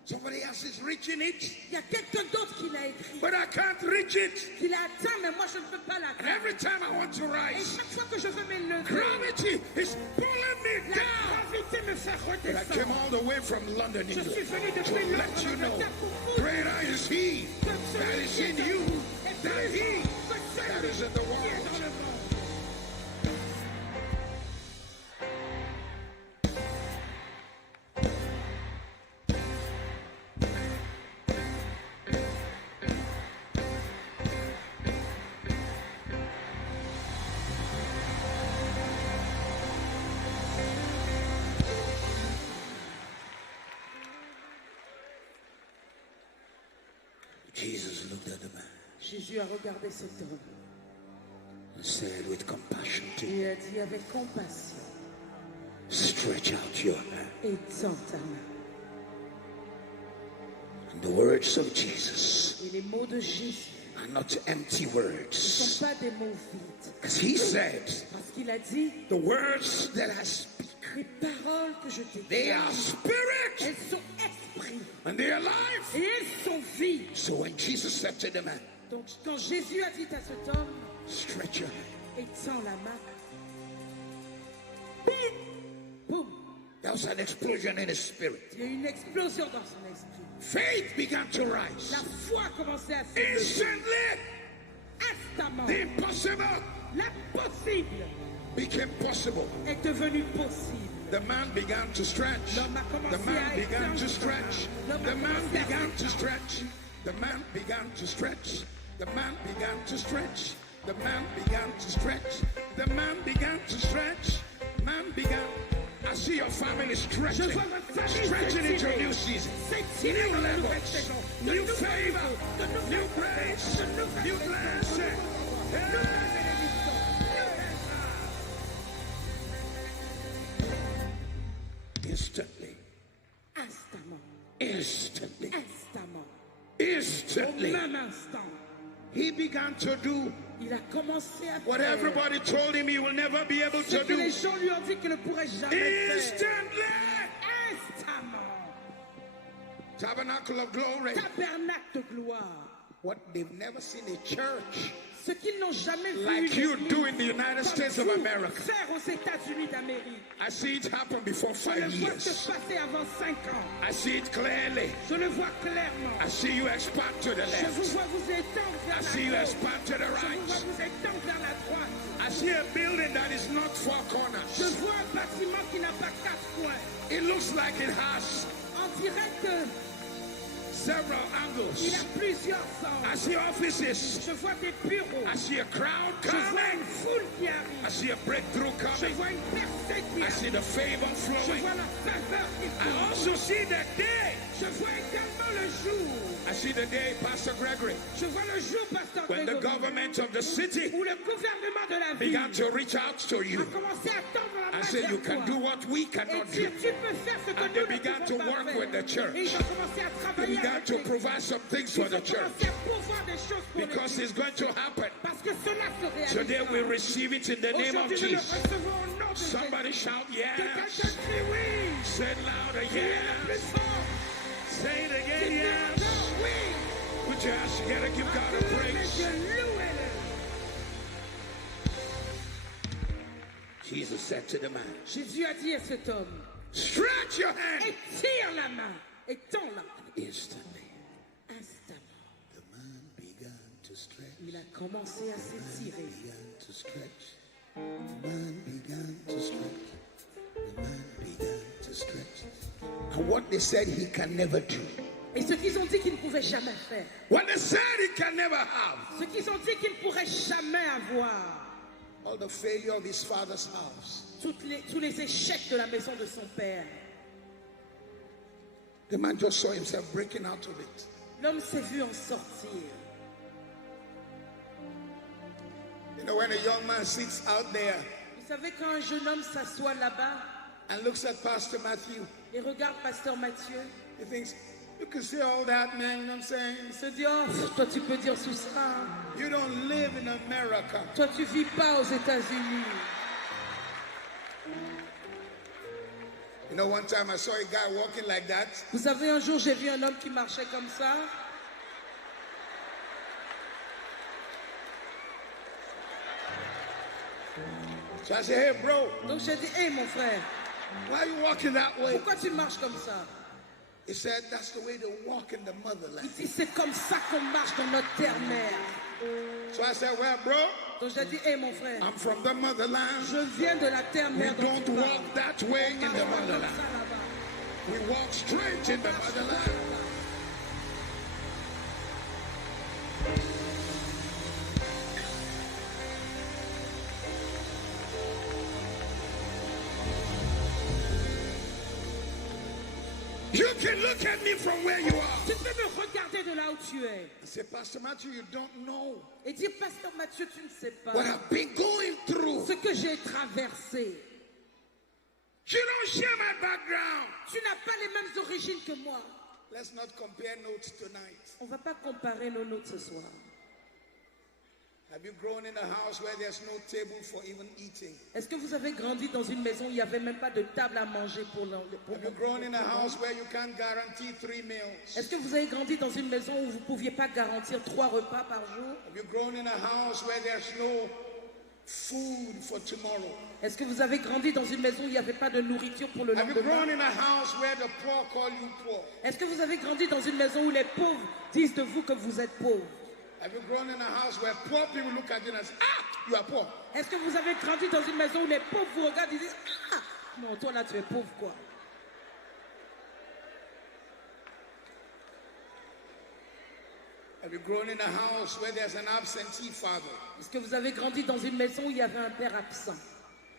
Somebody else is reaching it, Il y a quelqu'un d'autre qui l'a écrit, but I can't reach it. qui l'a atteint, mais moi je ne peux pas And l'atteindre. every time I want to Et rise, chaque fois que je veux m'élever, gravity is pulling me la down. gravité me fait But I came redescendre. all the way from London, Je England, suis venu to depuis let Londres, you know, Angleterre, pour vous. greater is He Que that celui is qui est in en you vous est than plus He grand que that celui is in the qui est world. dans le monde. Jesus looked at the man Jésus a regardé cet homme and said with compassion to him, et a dit avec compassion, stretch out your hand. étends ta main. And the words of Jesus Et les mots de Jésus are not empty ne words. sont pas des mots vides. As he said, Parce qu'il a dit, the words that I speak, les paroles que je t'ai they dites, are spirit elles sont esprit and they are life. et elles sont vie. So when Jesus said to the man, Donc quand Jésus a dit à cet homme, stretch your hand, étends la main, boom, boum, there was an explosion in his spirit. il y a eu une explosion dans son esprit. Faith began to rise. La foi a commencé à s'élever. Instantly, Instamment, the impossible l'impossible became possible. est devenu possible. The man began to stretch. L'homme a commencé The man à began to étendre. stretch. L'homme a The man commencé à began to s'étendre. stretch. The man began to stretch. The man began to stretch. The man began to stretch. The man began to stretch. Man began. I see your family stretching. Je vois votre famille Stretching into a s'étirer. new season. S'étirer New dans la nouvelle levels. saison. New De nouvelles favor. choses, de nouvelles New choses, grace. de nouvelles New choses, blessing. de Yeah. nouvelles bénédictions. Instantly. Instamment. Instantly. Instamment. Au Instantly. même instant, He began to do il a commencé à what faire everybody told him he will never be able ce to que les do. gens lui ont dit qu'il ne pourrait jamais faire. Instantly. Instamment. Tabernacle of glory. Tabernacle de gloire. What they've never seen a church Ce qu'ils n'ont jamais vu like une you église do in the United comme States of vous America. faire aux États-Unis d'Amérique. I see it happen before Je le 5 vois se years. passer avant 5 ans. I see it clearly. Je le vois clairement. I see you expand to the Je vous left. vois vous étendre vers I la see you gauche. expand to the Je vous vois right. vous étendre vers la droite. I see a building that is not four Je corners. vois un bâtiment qui n'a pas 4 coins. It looks like it has On dirait que several il angles. a plusieurs I angles. see offices. Je vois des bureaux. I see a crowd Je vois coming. une foule qui I arrive. see a breakthrough Je coming. vois une percée qui I see arrive. the favor Je flowing. vois la faveur qui I coule. also see the day. Je vois également le jour. I see the day, Pastor Gregory, Je vois le jour, Pasteur when the Grégory, government of the city où le gouvernement de la ville began to reach out to a you commencé à tendre la and main say, vers you toi. can do what we Et cannot dire, do. tu peux faire ce que And nous they ne began to pouvons pas work faire. with the church. Et ils ont commencé à They travailler began avec to l'Église. provide some things Ils for ont the church commencé à pourvoir des choses pour because l'Église. it's going to happen. Parce que cela se Today we réalisera. receive it in the name of Aujourd'hui, nous le Jesus. recevons au nom de Jésus. Somebody shout Que quelqu'un yes. crie oui. Say it louder, Criez le plus yes. fort. Say it again, Criez yes. encore oui. Put your hands together, give God a Acclamez praise. Dieu, louez-le. Jesus said to the man, Jésus a dit à cet homme, stretch your hand. étire la main et tends-la. Instantly, Instamment, the man began to stretch. il a commencé à s'étirer. Began to stretch. The man began to stretch. The man began to stretch. And what they said he can never do. Et ce qu'ils ont dit qu'ils ne pouvaient jamais faire, What they said he can never have. ce qu'ils ont dit qu'ils ne pourraient jamais avoir, All the failure of his father's house. tous les échecs de la maison de son père, The man just saw himself breaking out of it. l'homme s'est vu en sortir. You know, when a young man sits out there Vous savez, quand un jeune homme s'assoit là-bas and looks at Pastor Matthew, et regarde Pasteur Mathieu, he thinks, you can say all that, man, you know what I'm saying? il se dit, oh, toi tu peux dire tout ça. You don't live in America. Toi tu vis pas aux États-Unis. You know, one time I saw a guy walking like that. Vous savez, un jour j'ai vu un homme qui marchait comme ça. So I said, hey, bro, Donc j'ai dit, hé mon frère, why are you walking that way? pourquoi tu marches comme ça? He said, that's the way they walk in the Il motherland. dit, c'est comme ça qu'on marche dans notre terre-mère. So I said, well, bro, Donc j'ai dit, hé mon frère, I'm from the motherland. je viens de la We terre-mère. dont don't tu parles. walk that way On in marche the pas comme motherland. ça là-bas. We walk straight in the motherland. You can look at me from where you are. Tu peux me regarder de là où tu es I say, Pastor Matthew, you don't know et dire, Pasteur Mathieu, tu ne sais pas what I've been going through. ce que j'ai traversé. You don't share my background. Tu n'as pas les mêmes origines que moi. Let's not compare notes tonight. On ne va pas comparer nos notes ce soir. Have you grown in a house where there's no table for even eating? Est-ce que vous avez grandi dans une maison où il n'y avait même pas de table à manger pour Have you grown in a house where you can't guarantee 3 meals? Est-ce que vous avez grandi dans une maison où vous ne pouviez pas garantir 3 repas par jour? Have you grown in a house where there's no food for tomorrow? Est-ce que vous avez grandi dans une maison où il n'y avait pas de nourriture pour le Have you lendemain? grown in a house where the poor call you poor? Est-ce que vous avez grandi dans une maison où les pauvres disent de vous que vous êtes pauvre? Have you grown in a house where poor people look at you and say, ah, you are poor? Est-ce que vous avez grandi dans une maison où les pauvres vous regardent et disent ah, non, toi là tu es pauvre quoi? Have you grown in a house where there's an absentee father? Est-ce que vous avez grandi dans une maison où il y avait un père absent?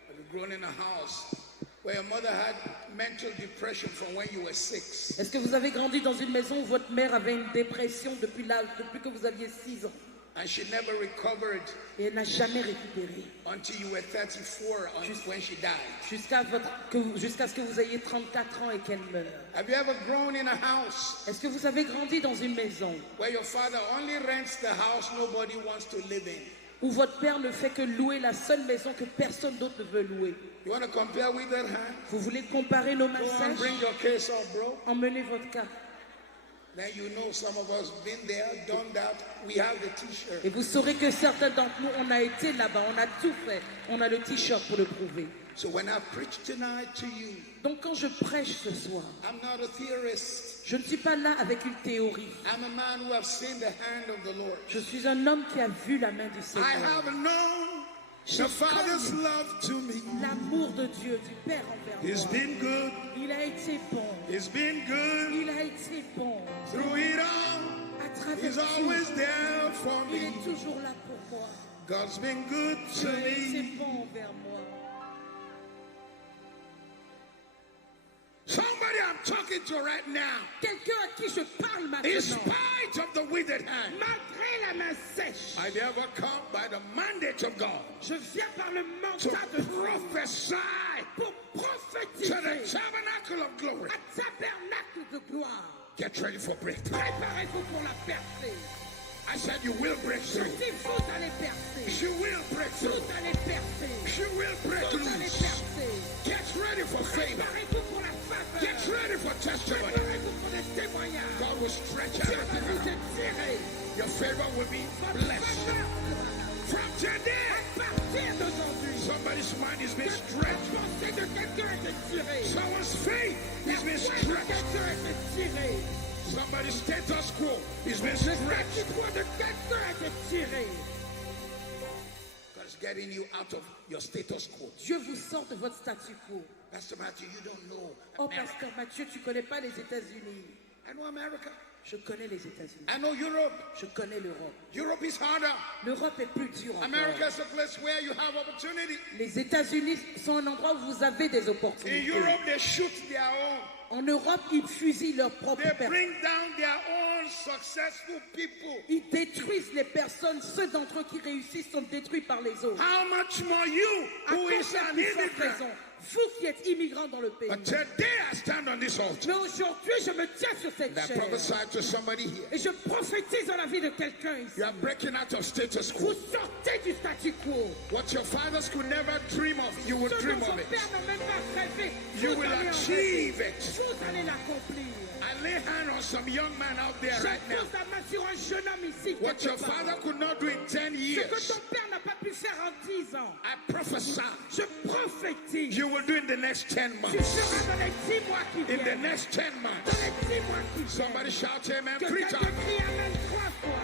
Have you grown in a house where your mother had mental depression from when you were 6? Est-ce que vous avez grandi dans une maison où votre mère avait une dépression depuis que vous aviez 6 ans? And she never recovered Et elle n'a jamais récupéré until you were 34 when she died. jusqu'à ce que vous ayez 34 ans et qu'elle meure. Have you ever grown in a house Est-ce que vous avez grandi dans une maison where your father only rents the house nobody wants to live in? où votre père ne fait que louer la seule maison que personne d'autre ne veut louer? You want to compare with that hand? Vous voulez comparer nos mains Go on, sèches? bring your case up, bro. Emmenez votre cas. Then you know some of us been there, done that. We have the t-shirt. Et vous saurez que certains d'entre nous, on a été là-bas, on a tout fait. On a le t-shirt pour le prouver. So when I preach tonight to you, Donc quand je prêche ce soir, I'm not a theorist. je ne suis pas là avec une théorie. I'm a man who have seen the hand of the Lord. Je suis un homme qui a vu la main du I Seigneur. have known the Father's love to me. L'amour de Dieu, du Père envers He's moi. been good. Il a été bon. He's been good Il a été bon. through it all. À travers He's tout, always there for il me. est toujours là pour moi. God's been good to Dieu a été me. bon envers moi. Somebody I'm talking to right now, Quelqu'un à qui je parle in maintenant, spite of the withered hand, malgré la main sèche, I never come by the mandate of God je viens par le to mandat de Dieu prophesy pour to prophétiser the tabernacle of glory. à tabernacle de gloire. Get ready for breakthrough. Préparez-vous pour la percée. I said you will break Je through. dis, vous allez percer. You will break Vous through. allez percer. You will break Vous allez loose. percer. Get ready for favor. Préparez-vous pour la faveur. Get ready for testimony. Préparez-vous pour les témoignages. God will stretch Dieu out va your vous hand. étirer. Your favor will be Votre blessed. faveur, From today, à partir d'aujourd'hui, somebody's mind is being la stretched. pensée de quelqu'un est étirée. Someone's faith La is being foi de stretched. quelqu'un est étirée. Somebody's status quo is being Le stretched. statut quo de quelqu'un est étiré. God's getting you out of your status quo. Dieu vous sort de votre statu quo. Pastor Matthew, you don't know Oh, America. Pasteur Mathieu, tu connais pas les États-Unis. I know America. Je connais les États-Unis. I know Europe. Je connais l'Europe. Europe is harder. L'Europe est plus dure encore. America is a place where you have opportunity. Les États-Unis sont un endroit où vous avez des In opportunités. Europe, they shoot their own. En Europe, ils fusillent leurs propres They personnes. bring down their own successful people. Ils détruisent les personnes. Ceux d'entre eux qui réussissent sont détruits par les autres. How much more you, À who is combien an plus forte immigrant? raison, vous qui êtes immigrants dans le pays. But today I stand on this altar Mais aujourd'hui, je me tiens sur cette and I chair. prophesy to somebody here. Et je prophétise dans la vie de quelqu'un ici. You are breaking out of status Vous quo. sortez du statu quo. What your fathers could never dream of, you will Ce dream dont vos of it. pères n'ont même pas rêvé, You vous will allez en achieve rêver. it. Vous allez l'accomplir. I lay hand on some young man out there Je right now. pose la main sur un jeune homme ici. What quelque your part. father could not do in 10 Ce que years, ton père n'a pas pu faire en 10 ans. I prophesy Je prophétise. you will do in the next 10 Tu months. feras dans les 10 mois qui In the viennent. next 10 Dans months. les 10 mois qui viennent. Somebody shout amen Que 3 quelqu'un times. crie Amen 3 fois.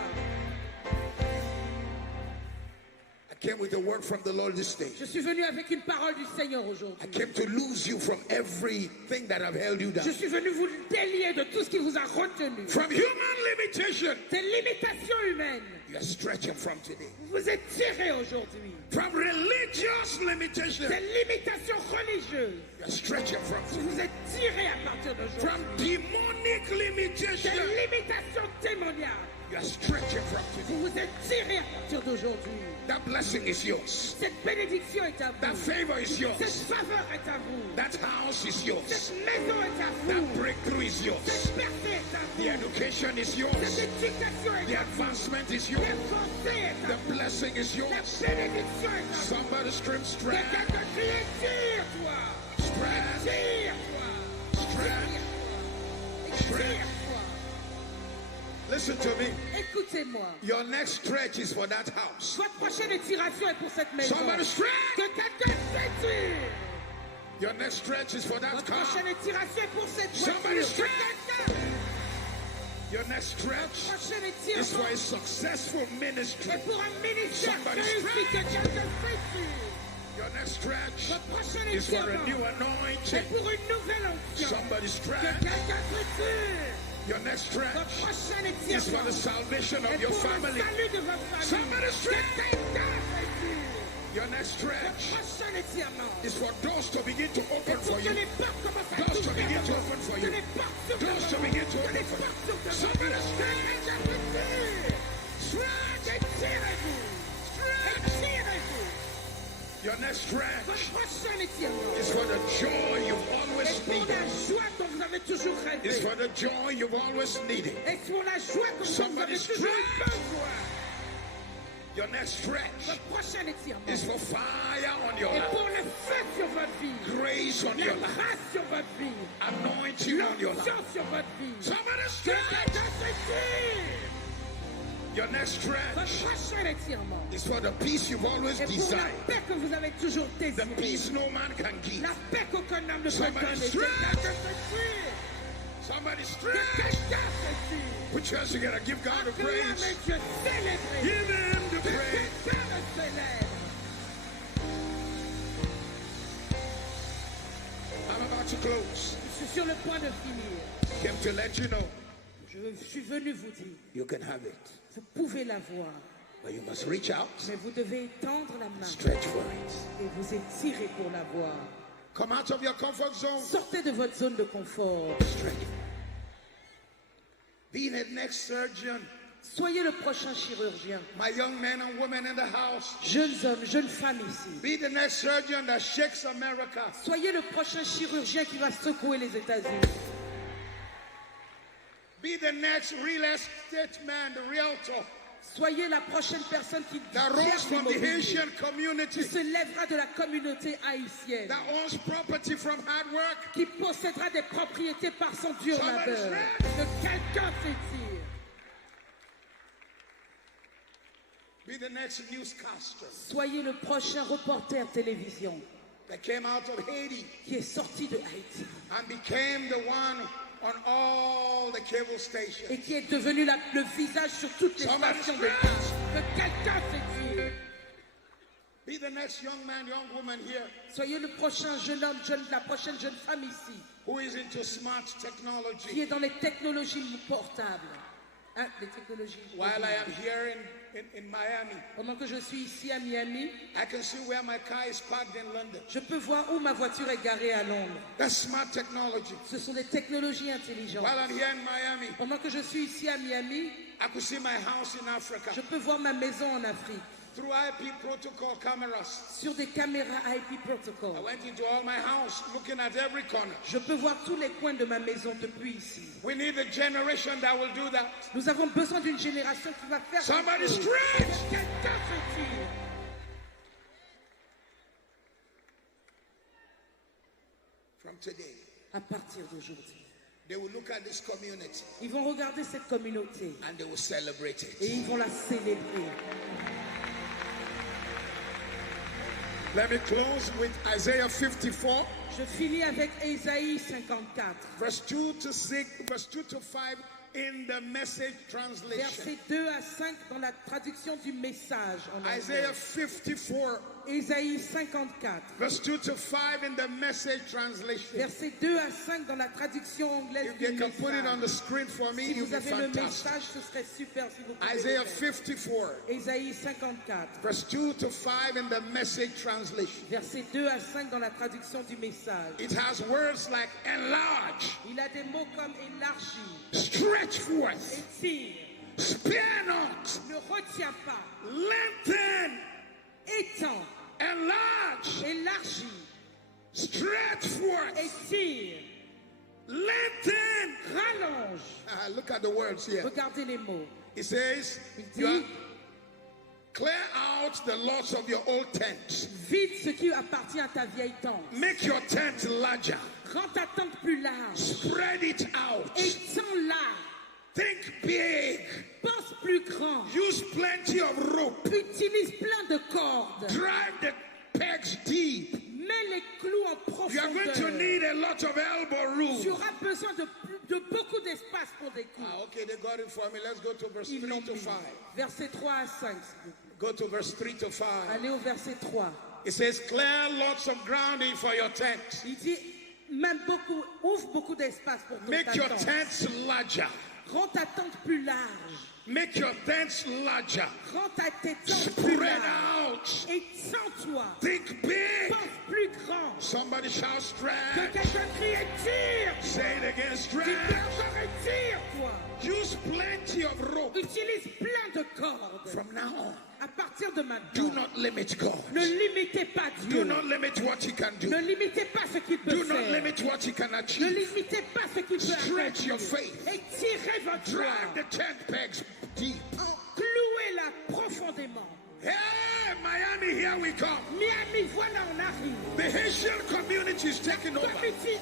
I came with a word from the Lord this day. Je suis venu avec une parole du Seigneur I aujourd'hui. came to lose you from everything that have held you Je down. suis venu vous délier de tout ce qui vous a retenu. From human limitation, Des limitations humaines. you are stretching from today. Vous vous étirez aujourd'hui. From religious limitation, Des limitations religieuses. you are stretching from Vous today. vous étirez à partir d'aujourd'hui. From demonic Des limitation, limitations démoniaques. you are stretching from today. Vous vous étirez à partir d'aujourd'hui. That blessing is yours. Cette bénédiction est à That vous. favor is yours. Cette faveur est à vous. That house is yours. Cette maison est à That vous. breakthrough is yours. Cette percée est à The vous. education is Cette yours. éducation est The à vous. advancement is yours. L'avancée est à The vous. blessing is La yours. bénédiction est à vous. Somebody scream Que strength, quelqu'un crie, étire-toi. strength, Étire-toi. strength. Étire-toi. Listen to me. Écoutez-moi. Your next stretch is for that house. Votre prochaine étiration est pour cette maison. Somebody stretch. Que quelqu'un s'étire. Your next stretch is for that Votre car. prochaine étiration est pour cette Somebody voiture. Que stretch. quelqu'un Your next stretch Prochain is for étirement a successful ministry. est pour un ministère Somebody réussi stretch. que quelqu'un structure. Your next stretch Votre prochain is for a étirement new est anointing. pour une nouvelle onction. Somebody Que stretch. quelqu'un structure. Your next Votre stretch prochain is for étirement the salvation of est your pour le family. salut de votre famille. Somebody Que stretch. quelqu'un structure. Your next Votre stretch prochain étirement is for doors to begin to est open pour for que you. les portes commencent à Doors to s'ouvrir begin to devant open for vous. Que you. les portes s'ouvrent Doors to devant vous. begin to Que open les for you. portes s'ouvrent devant Somebody vous. stretch. Étirez-vous. Étirez-vous. Your next stretch Votre prochain étirement is for the joy you've always est pour la needed. joie dont vous avez toujours It's rêvé. for the joy you've always needed. Et pour la joie dont vous Somebody avez toujours eu besoin. Your next stretch Votre prochain étirement is for fire on your est life, pour le feu sur votre vie. grace on La your life, grâce sur votre vie. anointing on your life. L'onction sur votre vie. Somebody Que stretch. quelqu'un s'étire. Your next Votre stretch prochain étirement is for the peace you've always est pour la desired, paix que vous avez toujours the désirée. peace no man can give. La paix qu'aucun homme ne peut Somebody donner. Que stretch. quelqu'un s'étire. Somebody Que stretch. quelqu'un s'étire. Put your hands together. Give God the Acclamez praise. Dieu, célébrez. Give him the Que praise. quelqu'un le célèbre. I'm about to close. Je suis sur le point de finir. Came to let you know Je suis venu vous dire, you can have it, vous pouvez l'avoir, but you must reach out, mais vous devez étendre la main stretch for it. et vous étirer pour l'avoir. Come out of your comfort zone. Sortez de votre zone de confort. Stretch. Be the next surgeon. Soyez le prochain chirurgien. My young men and women in the house. Jeunes hommes, jeunes femmes ici. Be the next surgeon that shakes America. Soyez le prochain chirurgien qui va secouer les États-Unis. Be the next real estate man, the realtor Soyez la prochaine personne qui that gère rose from the l'immobilier, Haitian qui community, se lèvera de la communauté haïtienne, that owns property from hard work. qui possédera des propriétés par son dur Somebody labeur. stretch. Que quelqu'un s'étire. Be the next newscaster Soyez le prochain reporter télévision that came out of Haiti qui est sorti de Haïti and became the one on all the cable stations. et qui est devenu le visage sur toutes les Somebody stations de stretch. Que quelqu'un s'étire. Be the next young man, young woman here Soyez le prochain jeune homme, la prochaine jeune femme ici who is into smart qui technology. est dans les technologies portables. Hein, les technologies. While I am here in Miami, Pendant que je suis ici à Miami, I can see where my car is parked in London. je peux voir où ma voiture est garée à Londres. That's smart technology. Ce sont des technologies intelligentes. While I'm here in Miami, Pendant que je suis ici à Miami, I could see my house in Africa je peux voir ma maison en Afrique through IP protocol cameras. sur des caméras IP I protocol. went into all my house looking at every corner. Je peux voir tous les coins de ma maison depuis ici. We need a generation that will do that. Nous avons besoin d'une génération qui va faire Somebody cette chose. stretch. Que quelqu'un s'étire. From today, À partir d'aujourd'hui, they will look at this community ils vont regarder cette communauté and they will celebrate et it. ils vont la célébrer. Let me close with Isaiah 54, Je finis avec Ésaïe 54, verse 2 to 6, verse 2 to 5 in the Message translation. versets 2 à 5 dans la traduction du message en Isaiah anglais. 54, Ésaïe 54, verse 2 to 5 in the Message translation. versets 2 à 5 dans la traduction anglaise If du they can put it on message. the screen for me, Si it would vous be avez le fantastic. message, ce serait super si vous pouvez Isaiah le faire. 54, Ésaïe 54, verse 2 to 5 in the Message translation. versets 2 à 5 dans la traduction du message. It has words like enlarge, Il a des mots comme élargi, stretch forth, étire, spare not, ne retiens pas, lengthen, étends, enlarge, élargis, stretch forth, étire, lengthen. rallonge. Look at the words here. Regardez les mots. It says, Il you are- dit, clear out the lots of your old tents. vide ce qui appartient à ta vieille tente. Make your tent larger. Rends ta tente plus large. Spread it out. Étends-la. Think big. Pense plus grand. Use plenty of rope. Utilise plein de cordes. Drive the pegs deep. Mets les clous en You are going to profondeur. need a lot of elbow Tu room. auras besoin de veut beaucoup d'espace pour des coups. Okay, they got it for me. Let's go to verse Ils 3 l'ont to mis. 5. Verset 3 à 5. s'il vous plaît. Go to verse 3 to 5. Allez au verset 3. It says, clear lots of grounding for your tent. Il dit, même beaucoup, ouvre beaucoup d'espace pour ton Make your tente. tents larger. Rends ta tente plus large. Make your tents larger. Rends tes tentes plus Spread larges. out. Et sens-toi. Think big. Pense plus grand. Somebody shout Que stretch. quelqu'un crie et tire. Say it again, Tu stretch. peux encore et tire, toi. Use plenty of rope. Utilise plein de cordes. From now on, À partir de do maintenant, not limit God. ne limitez pas Do Dieu. not limit what he can do. Ne limitez pas ce qu'il peut Do not faire. limit what he can Ne achieve. limitez pas ce qu'il peut Stretch accomplir. your faith. Et tirez votre Drive foi. the tent pegs deep. Clouez-la profondément. Hey, Miami, here we come. Miami, voilà, on arrive. The Haitian community is taking over. La communauté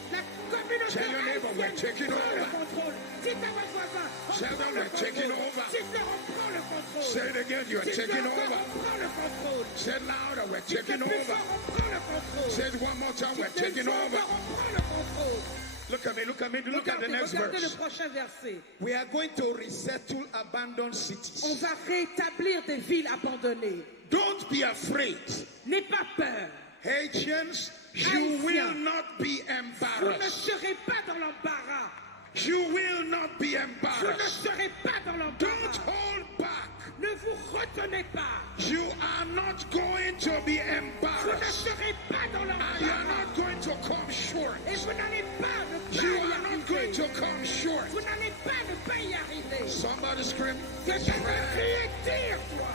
Tell your neighbor, we're haïtienne taking prend le over. contrôle. Dites à votre voisin, on Tell them prend le we're taking contrôle. over. Dites-leur, on prend le contrôle. Say it again, you are Dites-leur taking encore, over. on prend le contrôle. Say it louder, we're Dites-le taking plus over. fort, on prend le contrôle. Say it one more time, we're Dites-le taking encore, over. on prend le contrôle. Look at me, look at me, look at the Regardez, next regardez le verse. prochain verset. We are going to resettle abandoned On cities. va rétablir des villes abandonnées. Don't be afraid. N'aie pas peur. Haitians, you Haïtiens. will not be Vous ne embarrassed. serez pas dans l'embarras. You will not be Vous ne embarrassed. serez pas dans Don't l'embarras. hold back. Ne vous retenez pas. You are not going to be Vous ne embarrassed. serez pas dans And you are l'embarras. not going to come short. Et vous n'allez pas ne You pas are y not going arriver. to come short. Vous n'allez pas ne pas y arriver. Somebody scream, Que quelqu'un stretch, crie et tire-toi.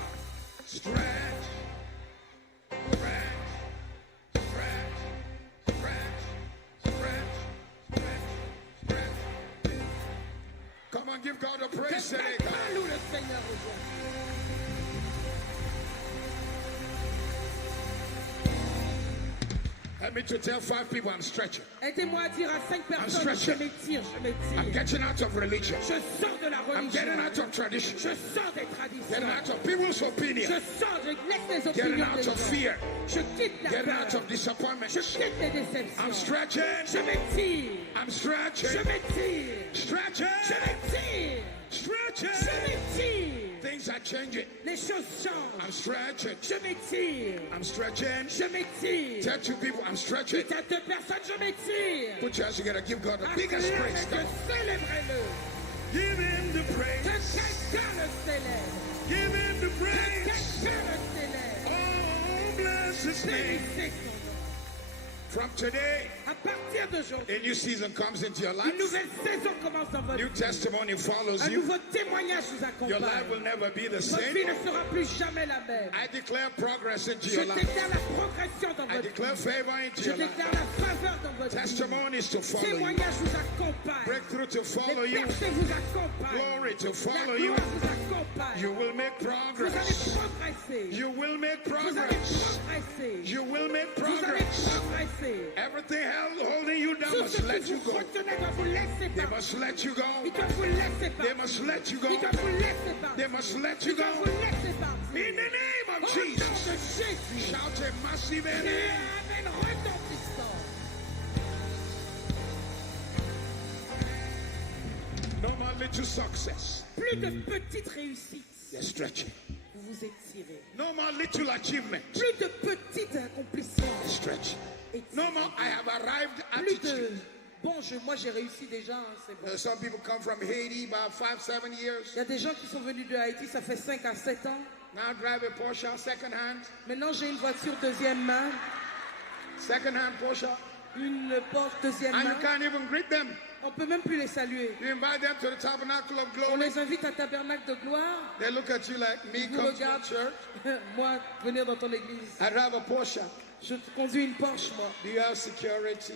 stretch, stretch, stretch, stretch, stretch, stretch, stretch. Come on, give God a praise today. Quelqu'un loue le Seigneur aujourd'hui. Help me to tell 5 people I'm stretching. Aidez-moi à dire à 5 personnes, je stretching. m'étire, je I'm m'étire. getting out of religion. Je sors de la I'm getting religion. out of tradition. Je sors des Getting traditions. out of people's Je opinion. sors, je laisse les Getting opinions out des of gens. fear. Je quitte la Getting out peur. of disappointment. Je quitte les I'm déceptions. stretching. Je m'étire. I'm Je stretching. m'étire. Stretching. Je m'étire. Je Stretching. m'étire. Things are changing. Les choses changent. I'm stretching. Je m'étire. I'm stretching. Je m'étire. Tell 2 people I'm stretching. Dites à 2 personnes, je m'étire. Put your hands together. Give God the biggest Acclamez praise. que Come on. célébrez-le. Give him the Que praise. quelqu'un le célèbre. Give him the Que praise. quelqu'un le célèbre. Oh, bless his name. Bénissez son nom. From today, À partir d'aujourd'hui, a new season comes into your une life. nouvelle saison commence dans votre New vie. testimony follows Un you. nouveau témoignage vous Your life accompagne. will never be the Votre same. vie ne sera plus jamais la même. I declare progress into Je your life. déclare la progression dans I votre declare vie. favor into Je your life. déclare la faveur dans votre vie. Testimonies to follow you. Témoignage vous accompagne. Breakthrough to follow Les you. percées vous accompagnent. Glory to La follow you. gloire vous accompagne. You will make Vous allez progress. progresser. You will make Vous allez progress. progresser. You will make Vous allez progress. progresser. Everything held holding you down Tout must ce let qui you vous go. retenait doit vous laisser They partir. must let you go. Il doit vous laisser They partir. must let you go. Il doit vous laisser They partir. must let you Il doit vous go. laisser partir. In the name Au of nom Jesus. de Jésus. Shout a massive Et amen. amen retentissant. No more little success. Plus de petites réussites. You're stretching. Vous vous étirez. No more little achievement. Plus de petits accomplissements. Stretch. Étirez. No more I have arrived Plus de attitude. bon, moi j'ai réussi déjà, hein, c'est bon. Some people come from Haiti about 5-7 years. Il y a des gens qui sont venus de Haïti, ça fait 5 à 7 ans. Now drive a Porsche second hand. Maintenant j'ai une voiture deuxième main, Second hand Porsche. une Porsche deuxième And you main. can't even greet them. On peut même plus les saluer. You invite them to the tabernacle of On glory. les invite à Tabernacle de Gloire. They look at you like me, Vous come to regardez, church. moi, venir dans ton église. I drive a Porsche. Je conduis une Porsche, moi. Do you have security?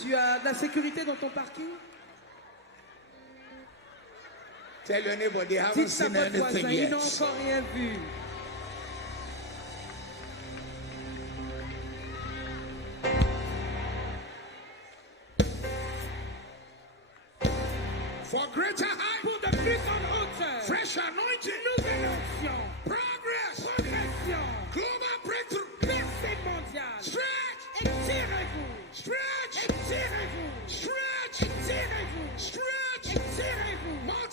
Tu as de la sécurité dans ton parking? Tell your neighbor they haven't Dites à seen votre voisin, anything ils yet. n'ont encore rien vu. For greater height, Pour de plus grandes hauteurs, fresh anointing, nouvelle onction, progress, progression, global breakthrough. percée mondiale. Stretch, Étirez-vous, stretch, étirez-vous, stretch, étirez-vous, stretch.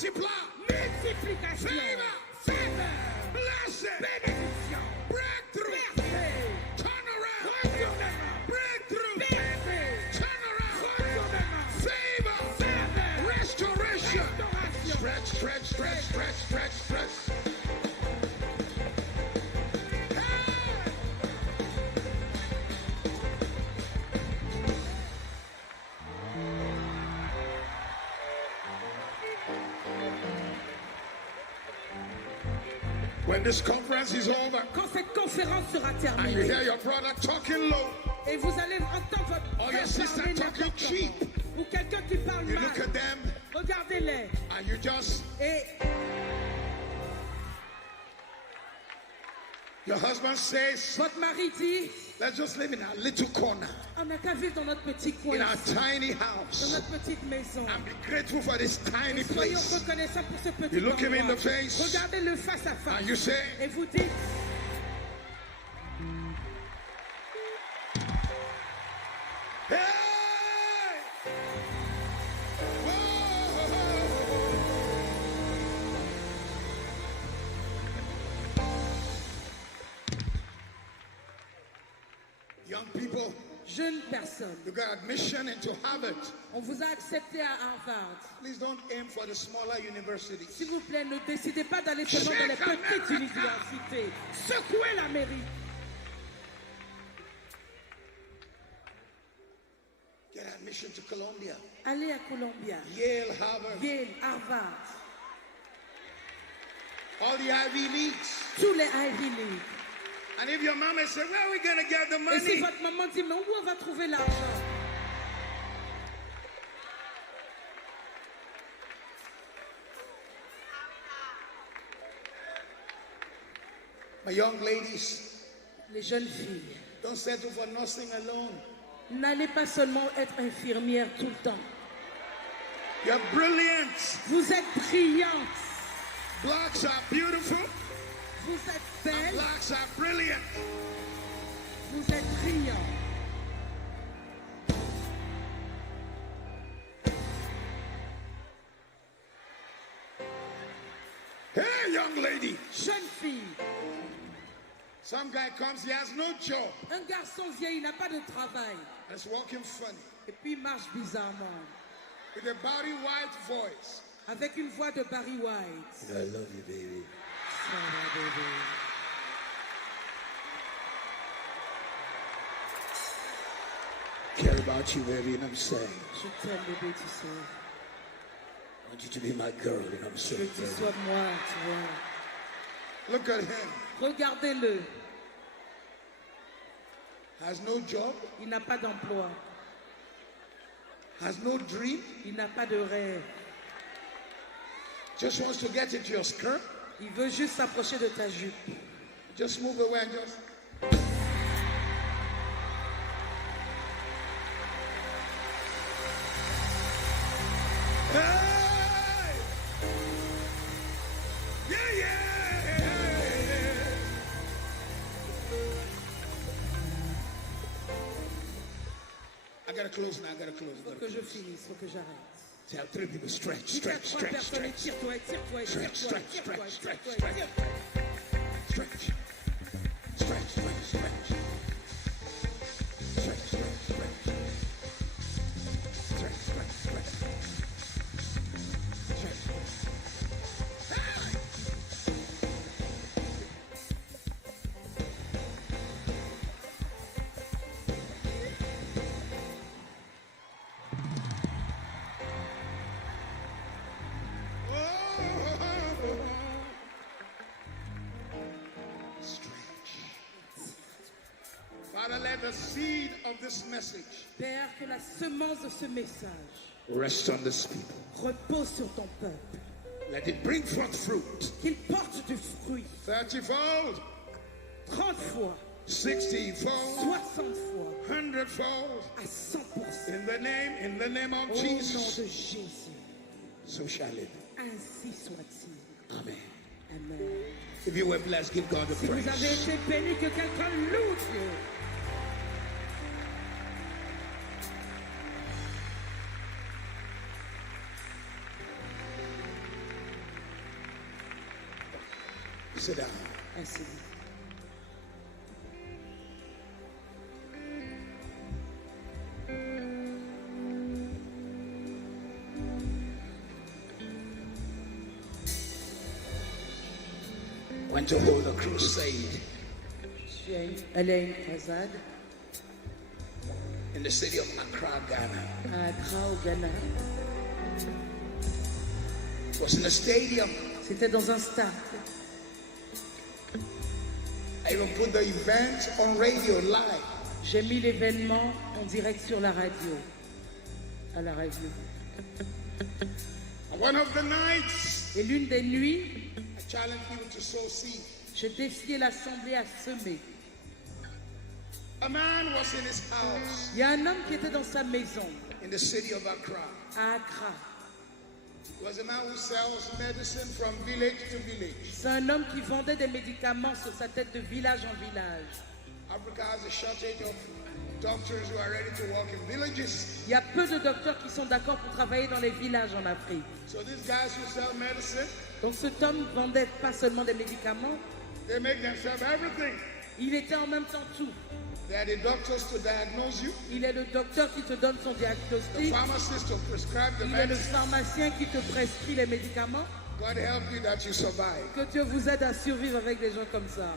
multiply, multiplication, favor, faveur, blessing, bénédiction, breakthrough, percée, turnaround, retournement, breakthrough, percée, turnaround, retournement, favor, faveur, restoration. restauration. Stretch, stretch, stretch, stretch, stretch, stretch. When this conference is over Quand cette conférence sera and you terminée, hear your brother talking low, et vous allez entendre votre or frère your sister parler talking n'importe cheap, comment, ou quelqu'un qui parle you mal, look at them regardez-les. and you just, Et your husband says, votre mari dit, let's just live in a little corner, on n'a qu'à vivre dans notre petit coin, in our ici, tiny dans house, notre petite maison. and be grateful for this tiny Soyons place. reconnaissants pour ce petit You look him in endroit. the face Regardez-le face à face. and you say, Et vous dites, hey! Whoa! Young people, jeunes personnes, you got admission into Harvard. on vous a accepté à Harvard. Please don't aim for the smaller universities. S'il vous plaît, ne décidez pas d'aller seulement dans les petites universités. Secouez l'Amérique. Get admission to Columbia, Allez à Columbia, Yale, Harvard, Yale, Harvard, all the Ivy Leagues. tous les Ivy League. And if your mama said, where are we going to get the Et si money? votre maman dit, mais où on va trouver l'argent? My young ladies, Les jeunes filles, don't settle for nothing alone. n'allez pas seulement être infirmière tout le temps. You're brilliant. Vous êtes brillantes, Blacks are beautiful. vous êtes And belles, blacks are brilliant. vous êtes brillants. Hey, young lady. Jeune fille, Some guy comes, he has no job. un garçon vient, il n'a pas de travail. And it's walking funny. Et puis il marche bizarrement, With a Barry White voice. avec une voix de Barry White. I love you, baby. Care about you, baby, and I'm saying. Je t'aime, bébé, tu sais. I want you to be my girl, and I'm Je saying. dis, sois moi, tu vois. Look at him. Regardez-le, Has no job, il n'a pas d'emploi, has no dream, il n'a pas de rêve. just wants to get into your skirt. Il veut juste s'approcher de ta jupe. Just move away and just. Hey! Yeah, yeah! I gotta close now, I gotta close. Faut que je finisse, faut que j'arrête. Tell three people stretch, Dites à stretch, trois stretch, personnes, stretch, étire-toi, étire-toi, stretch, étire-toi, stretch, étire-toi, stretch, étire-toi, stretch, étire-toi. stretch, stretch, stretch, stretch, stretch, stretch, stretch, stretch, stretch, stretch. Father, let the seed of this message Père, que la semence de ce message rest on this people. repose sur ton peuple, Let it bring forth fruit. qu'il porte du fruit 30-fold, 30 fois, 60-fold, 60 fois, 100-fold. à 100%. In the name of Au nom Jesus. de Jésus, So shall it. ainsi soit-il. Amen. Amen. If you were blessed, give God the Si vous avez praise. été béni, que quelqu'un loue Dieu. Sit down. Asseyez-vous. Went to hold a crusade Je suis allée à une croisade in the city of Accra, Ghana. à Accra, au Ghana. It was in a stadium. C'était dans un stade. I even put the event on radio live. J'ai mis l'événement en direct sur la radio. À la radio. On one of the nights, Et l'une des nuits, I challenge you to sow seed. j'ai défié l'assemblée à semer. A man was in his house Il y a un homme qui était dans sa maison in the city of Accra. à Accra. He was a man who sells medicine from village to village. C'est un homme qui vendait des médicaments sur sa tête de village en village. Africa has a shortage of doctors who are ready to work in villages. Il y a peu de docteurs qui sont d'accord pour travailler dans les villages en Afrique. So these guys who sell medicine, Donc cet homme vendait pas seulement des médicaments, they make themselves everything. il était en même temps tout. They are the doctors to diagnose you, Il est le docteur qui te donne son the diagnostic, pharmacist to prescribe the il est le medicine. pharmacien qui te prescrit les médicaments. God help you that you survive. Que Dieu vous aide à survivre avec des gens comme ça.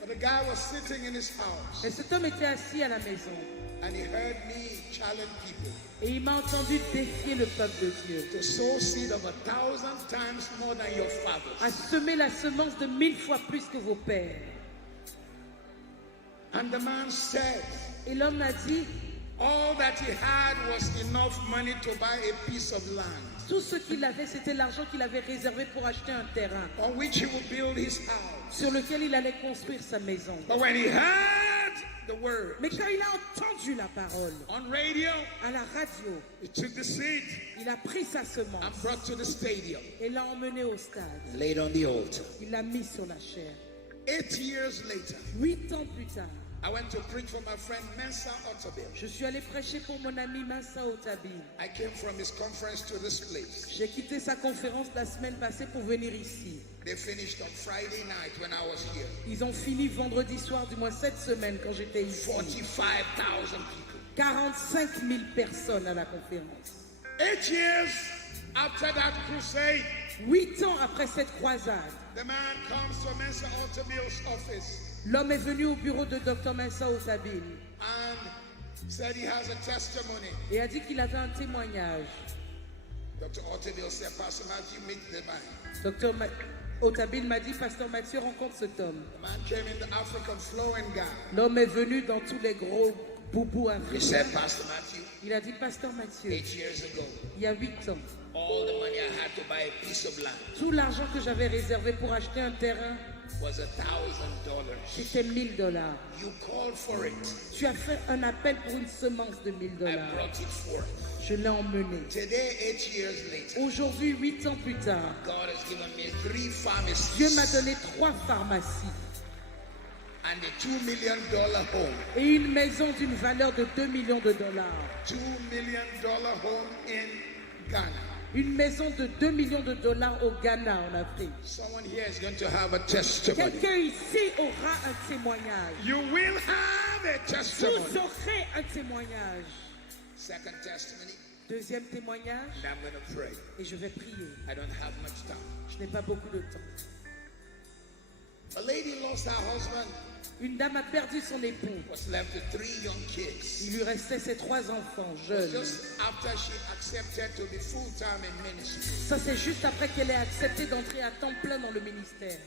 But the guy was sitting in his house Et cet homme était assis à la maison and he heard me challenge people et il m'a entendu défier le peuple de Dieu to sow seed of 1,000 times more than your à fathers. semer la semence de 1000 fois plus que vos pères. And the man said, Et l'homme a dit, all that he had was enough money to buy a piece of land tout ce qu'il avait, c'était l'argent qu'il avait réservé pour acheter un terrain on which he would build his house. sur lequel il allait construire sa maison. But when he heard the word Mais quand il a entendu la parole on radio, à la radio, he took the seed il a pris sa and semence brought to the stadium, et l'a emmené au stade. laid on the altar. Il l'a mis sur la chair. 8 years later, 8 ans plus tard, I went to preach for my friend Mensa Otabil. je suis allé prêcher pour mon ami Massa Otabil. I came from his conference to this place. J'ai quitté sa conférence la semaine passée pour venir ici. They finished on Friday night when I was here. Ils ont fini vendredi soir, du moins cette semaine quand j'étais ici. 45,000 people. 45 000 personnes à la conférence. 8 years after that crusade, 8 ans après cette croisade, the man comes to Mensa Otabil's office l'homme est venu au bureau de Dr Massa Otabil and said he has a testimony. et a dit qu'il avait un témoignage. Dr. Otabil said, Pastor Matthew, meet the man. Dr Otabil m'a dit, Pasteur Mathieu rencontre cet homme. The man came in the African flowing gown. L'homme est venu dans tous les gros boubous He africains. said, Pastor Matthew, Il a dit, Pasteur Mathieu, 8 years ago, il y a 8 ans, all the money I had to buy a piece of land tout l'argent que j'avais réservé pour acheter un terrain, was $1,000. c'était 1000 $. You called for it. Tu as fait un appel pour une semence de 1000 I $. brought it forth. Je l'ai emmené. Today, 8 years later, Aujourd'hui, 8 ans plus tard, God has given me 3 pharmacies Dieu m'a donné 3 pharmacies and a $2 million home. et une maison d'une valeur de 2 millions de dollars. $2 million home in Ghana. Une maison de 2 millions de dollars au Ghana, en Afrique. Someone here is going to have a testimony. Quelqu'un ici aura un témoignage. You will have a Vous testimony. aurez un témoignage. Second testimony, Deuxième témoignage, and I'm going to pray. et je vais prier. I don't have much time. Je n'ai pas beaucoup de temps. A lady lost her husband, Une dame a perdu son époux. was left with 3 young kids. Il lui restait ses 3 enfants jeunes. Just after she accepted to be full-time in ministry, Ça, c'est juste après qu'elle ait accepté d'entrer à temps plein dans le ministère.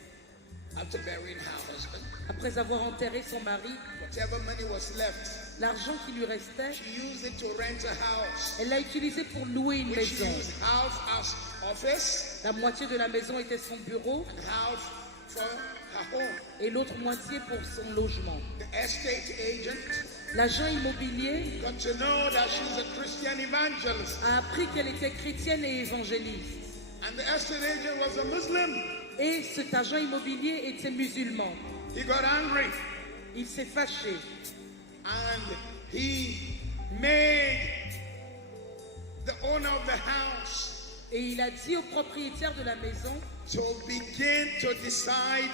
after burying her husband, Après avoir enterré son mari, whatever money was left, l'argent qui lui restait, she used it to rent a house, elle l'a utilisé pour louer une which she maison. used half as office La moitié de la maison était son bureau and half for her home. et l'autre moitié pour son logement. The estate agent L'agent immobilier got to know that she's a Christian evangelist, a appris qu'elle était chrétienne et évangéliste. and the estate agent was a Muslim. Et cet agent immobilier était musulman. He got angry Il s'est fâché and he made the owner of the house et il a dit au propriétaire de la maison to begin to decide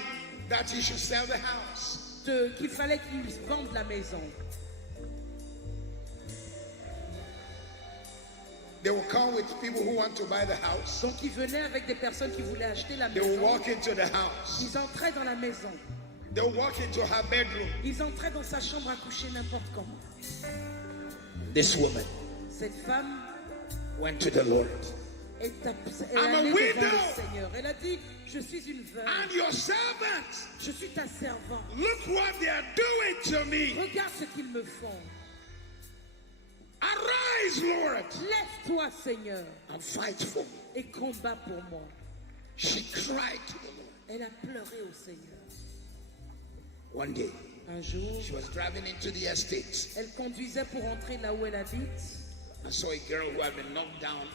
that he should sell the house. qu'il fallait qu'ils vendent la maison. They will come with people who want to buy the house. Donc ils venaient avec des personnes qui voulaient acheter la They will maison. walk into the house. Ils entraient dans la maison. They will walk into her bedroom. Ils entraient dans sa chambre à coucher n'importe comment. This woman Cette femme went to the Lord. est I'm a allée devant widow. le Seigneur. Elle a dit, je suis une veuve. And your servants, Je suis ta servante. look what they are doing to me. Regarde ce qu'ils me font. Arise, Lord, Lève-toi, Seigneur, and fight for me. et combat pour moi. She cried to the Lord. Elle a pleuré au Seigneur. One day, Un jour, she was driving into the estate elle conduisait pour entrer là où elle habite and saw a girl who had been knocked down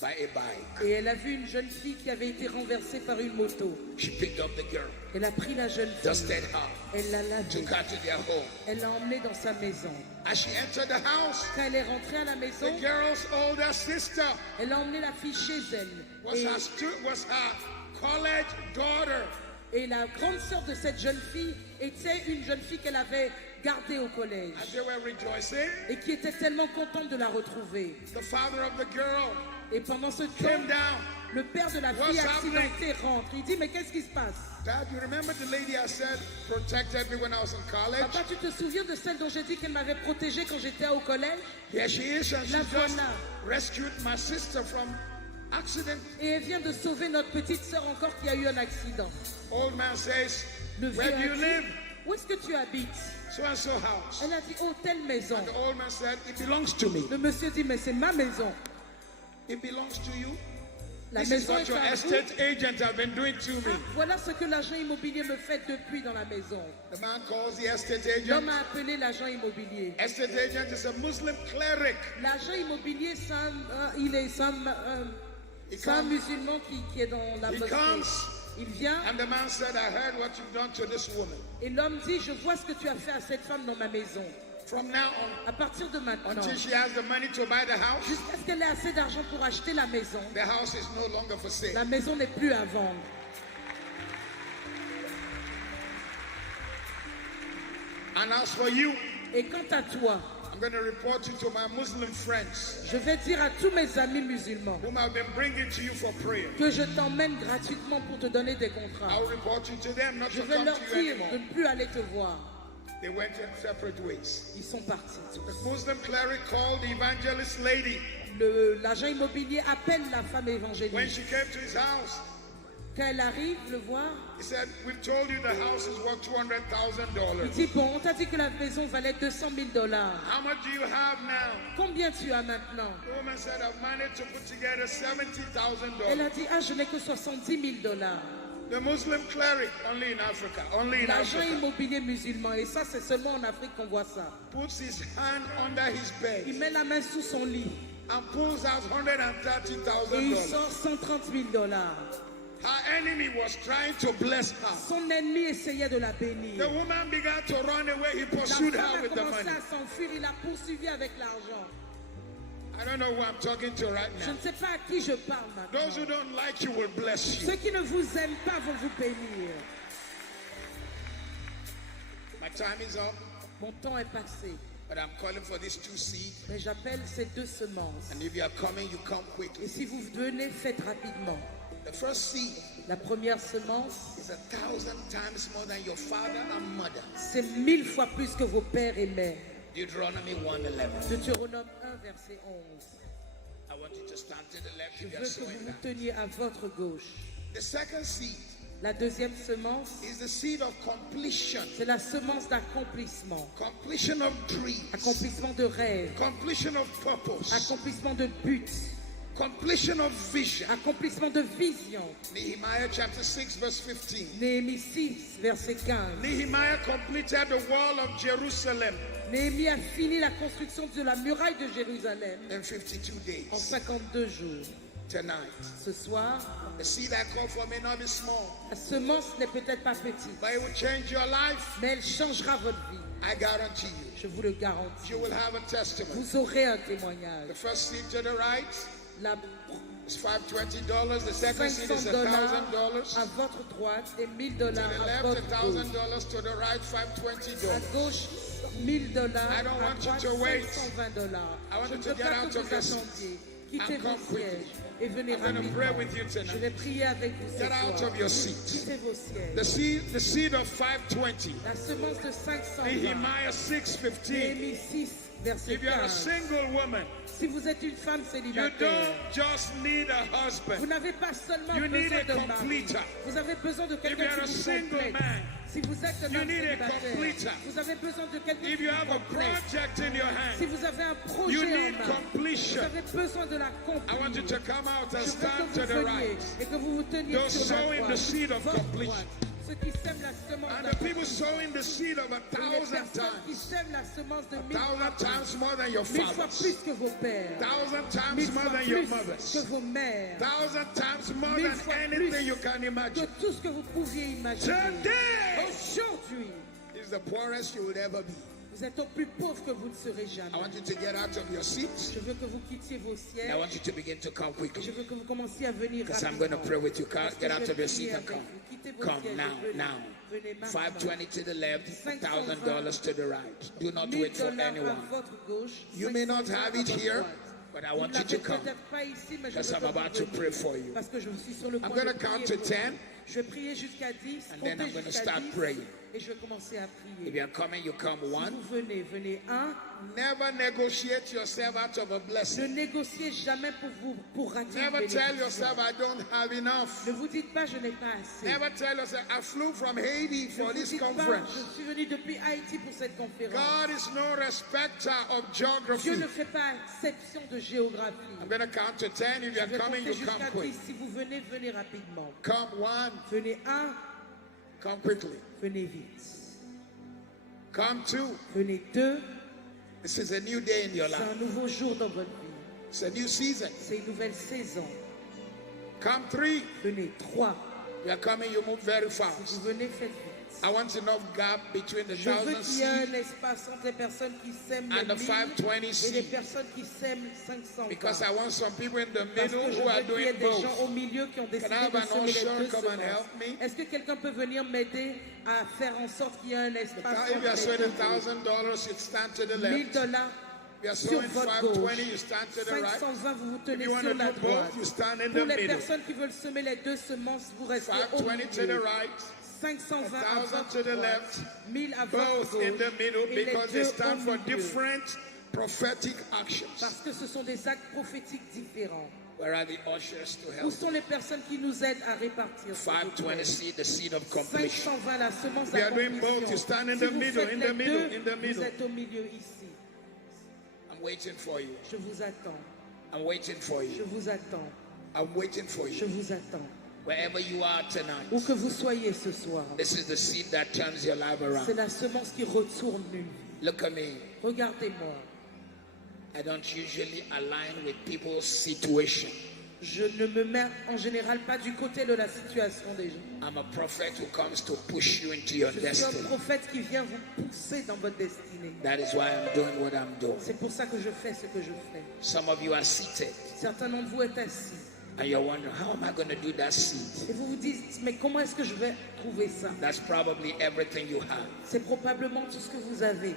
by a bike. et elle a vu une jeune fille qui avait été renversée par une moto. She picked up the girl, Elle a pris la jeune fille, dusted her, elle l'a lavée, took her to their home. elle l'a emmenée dans sa maison. As she entered the house, Quand elle est rentrée à la maison, the girl's older sister elle a emmené la fille chez elle. was her college daughter. Et la grande sœur de cette jeune fille était une jeune fille qu'elle avait gardée au collège And they were rejoicing. et qui était tellement contente de la retrouver. The father of the girl Et pendant ce came temps, down. le père de la What's fille happening? accidentée rentre. Il dit, mais qu'est-ce qui se passe? Dad, you remember the lady I said protected me when I was in college? Papa, tu te souviens de celle dont j'ai dit qu'elle m'avait protégée quand j'étais au collège? Here she is, and she La just voilà. rescued my sister from accident. Et elle vient de sauver notre petite sœur encore qui a eu un accident. Old man says, Le vieux where do a you dit, live? où est-ce que tu habites? So and so house. Elle a dit, oh, telle maison. The old man said, it belongs to me. Le monsieur dit, mais c'est ma maison. It belongs to you. La This is maison what est your à vous. estate agent have been doing to me. Ah, voilà ce que l'agent immobilier me fait depuis dans la maison. The man calls the estate L'homme agent. a appelé l'agent immobilier. Estate agent is a Muslim cleric. L'agent immobilier, il est He c'est un comes- musulman qui est dans la He mosquée. comes, Il vient and the man said, I heard what you've done to this woman. et l'homme dit, je vois ce que tu as fait à cette femme dans ma maison. From now on, À partir de maintenant, until she has the money to buy the house, jusqu'à ce qu'elle ait assez d'argent pour acheter la maison, the house is no longer for sale. la maison n'est plus à vendre. And as for you, Et quant à toi, I'm going to report you to my Muslim friends je vais dire à tous mes amis musulmans whom I've been bringing to you for prayer. que je t'emmène gratuitement pour te donner des contrats. I'll report you to them, not Je to vais come leur to you dire anymore. de ne plus aller te voir. They went in separate ways. Ils sont partis. The Muslim cleric called the evangelist lady. L'agent immobilier appelle la femme When évangélique. she came to his house, Quand elle arrive le voir, he said, we've told you the house is worth il $200,000. dit, bon, on t'a dit que la maison valait 200 000 $. How much do you have now? Combien tu as maintenant? The woman said, I've managed to put together Elle a $70,000. dit, ah, je n'ai que 70 000 $. The Muslim cleric, only in Africa, only in L'agent Africa, immobilier musulman, et ça c'est seulement en Afrique qu'on voit ça. puts his hand under his Il bed met la main sous son lit and pulls out et il $130,000. sort 130 000 $. Her enemy was trying to bless her. Son ennemi essayait de la bénir. The woman began to run away. He La pursued femme her a with the commencé money. à s'enfuir, il a poursuivi avec l'argent. I don't know who I'm talking to right Je now. ne sais pas à qui je parle Those who maintenant. don't like you will bless you. Ceux qui ne vous aiment pas vont vous bénir. My time is up, Mon temps est passé, but I'm calling for these two seeds. mais j'appelle ces deux semences. And if you are coming, you come Et quickly. si vous venez, faites rapidement. The first seed La première semence, is 1,000 times more than your father and mother. c'est 1000 fois plus que vos pères et mères. Deuteronomy 1:11. Deutéronome 1, verset 11. I want you to stand to the left Je if you veux are que vous sowing vous that. teniez à votre gauche. The second seed La deuxième semence, is the seed of completion. c'est la semence d'accomplissement. Completion of dreams. Accomplissement de rêve, Completion of purpose. accomplissement de but, Completion of vision. accomplissement de vision. Nehemiah chapter 6 verse 15. Néhémie 6, verset 15. Nehemiah completed the wall of Jerusalem Néhémie a fini la construction de la muraille de Jérusalem in 52 en days. 52 jours. Tonight, Ce soir, the seed I call for may not be small, la semence n'est peut-être pas petite, but it will change your life. mais elle changera votre vie. I guarantee you. Je vous le garantis. You will have a testimony. Vous aurez un The témoignage. first seed to the right La It's $520. The second seat is $500 $1,000. à votre droite et $1000 To the à left, votre gauche. $1,000. To the right, À $520. gauche, $1000. I don't À want you droite, to wait. $520. I want Je you ne to veux get pas out que of vous your seat attendiez. Quittez and come vos quickly. sièges et venez I'm going to rapidement. pray with you Je tonight. vais prier avec vous ce Get out soir. of your seat. Quittez vos sièges. The seed of 520. La semence de 520. Nehemiah 6:15. Néhémie 6, verset If you're a 15. single woman, Si vous êtes une femme you célibataire, don't just need a vous husband. n'avez pas seulement You need besoin a de mari. completer. Vous avez besoin de If quelqu'un you're a qui vous single complète. man, Si vous êtes un you homme need a célibataire, completer. vous avez besoin de quelqu'un If qui you vous have a complète. project in your Si hand, vous avez un you projet en need main, vous completion. avez besoin de la I want you compléter. to come out and Je veux stand que to vous the veniez right. et que vous vous teniez Those sur la sowing the droite. seed of Votre completion. droite. Ceux qui sèment la semence And de the people sowing the seed of les 1,000 personnes qui times. sèment la semence de 1000 1,000 fois times more than your plus. 1000 fois fathers. plus que vos pères. 1,000 times 1000 more fois than your plus mothers. que vos mères. 1,000 times more 1000 than fois anything plus you can que imagine. tout ce que vous pouviez imaginer. Today Aujourd'hui, is the poorest you will ever be. vous êtes au plus pauvre que vous ne serez I jamais. want you to get out of your seats. Je veux que vous quittiez vos And I sièges. want you to begin to come Je quickly. veux que vous commenciez à venir Because I'm going to rapidement. pray with you. Parce que Get je out vais of your prier seat and avec come. vous. Quittez vos Come sièges et now, venez. now. Venez maintenant. 520 to the left, $1,000 to the right. Do not wait for $1000 à anyone. votre gauche. You may not 500 have à it votre here, droite. but I Vous want ne you l'avez to come. peut-être pas ici, mais je Because veux I'm que vous about to veniez. pray for you. Parce que je suis sur le point I'm going de to count prier to pour 10. vous. Je vais prier jusqu'à 10, And then I'm compter going to jusqu'à start 10 praying. et je vais commencer à If prier. you're coming, you come Si one. vous venez, venez un. Never negotiate yourself out of a Ne blessing. négociez jamais pour rater une Never tell bénédiction. yourself, I don't have enough. Ne vous dites pas, je n'ai pas assez. Never tell yourself, I flew from Haiti Ne for vous this dites pas, conference. je suis venu depuis Haïti pour cette conférence. God is no respecter of Dieu geography. ne fait pas exception de géographie. I'm going to count to 10. If Je you're vais coming, compter you come jusqu'à quick. 10. Si vous venez, venez rapidement. Come one, Venez un, come quickly. venez vite. Come two. Venez deux. This is a new day in your C'est life. un nouveau jour dans votre vie. It's a new season. C'est une nouvelle saison. Come three. Venez trois. You're coming, you move very Si fast. vous venez, faites vite. I want enough gap between the Je veux 1,000 qu'il y ait un seed espace entre les personnes qui sèment and les the 1000 520 et les seed. personnes qui sèment 500. Because I want some people in the Parce middle que je who are veux qu'il y ait doing des gens au both. milieu qui ont décidé I have de an semer les usher deux come and semences. help me? Est-ce que quelqu'un peut venir m'aider à faire en sorte qu'il y ait un espace If you are entre sowing les deux? $1,000, you stand to the $1000 left. If you are sur sowing votre 520, gauche. you stand to the right. 520, vous vous If tenez you want sur to la do droite. both, you stand in Pour the les middle. personnes qui veulent semer les deux semences, vous restez au 520 to the milieu. right. 520 à 1,000 votre to the droite. left. 1000 à votre Both gauche. in the middle Et les because deux they stand au for milieu. different prophetic actions. Parce que ce sont des actes prophétiques différents. Where are the ushers to Où help? sont les personnes qui nous aident à répartir? s'il vous plaît? 520 seed, the seed of completion. 520, la semence We are doing d'accomplissement. both. You stand in Si the vous middle, faites in les the middle, deux, in the middle. Vous êtes au milieu ici. I'm waiting for you. Je vous attends. I'm waiting for Je you. vous attends. I'm waiting for Je you. vous attends. Wherever you are tonight, Où que vous soyez ce soir, this is the seed that turns your life c'est around. la semence qui retourne une vie. Look at me. Regardez-moi. I don't usually align with people's situation. Je ne me mets en général pas du côté de la situation des gens. I'm a prophet who comes to push you into your Je suis un destiny. prophète qui vient vous pousser dans votre destinée. That is why I'm doing what I'm doing. C'est pour ça que je fais ce que je fais. Some of you are seated Certains d'entre vous êtes assis. and you're wondering, how am I going to do that seed? Et vous vous dites, mais comment est-ce que je vais trouver ça? That's probably everything you have. C'est probablement tout ce que vous avez.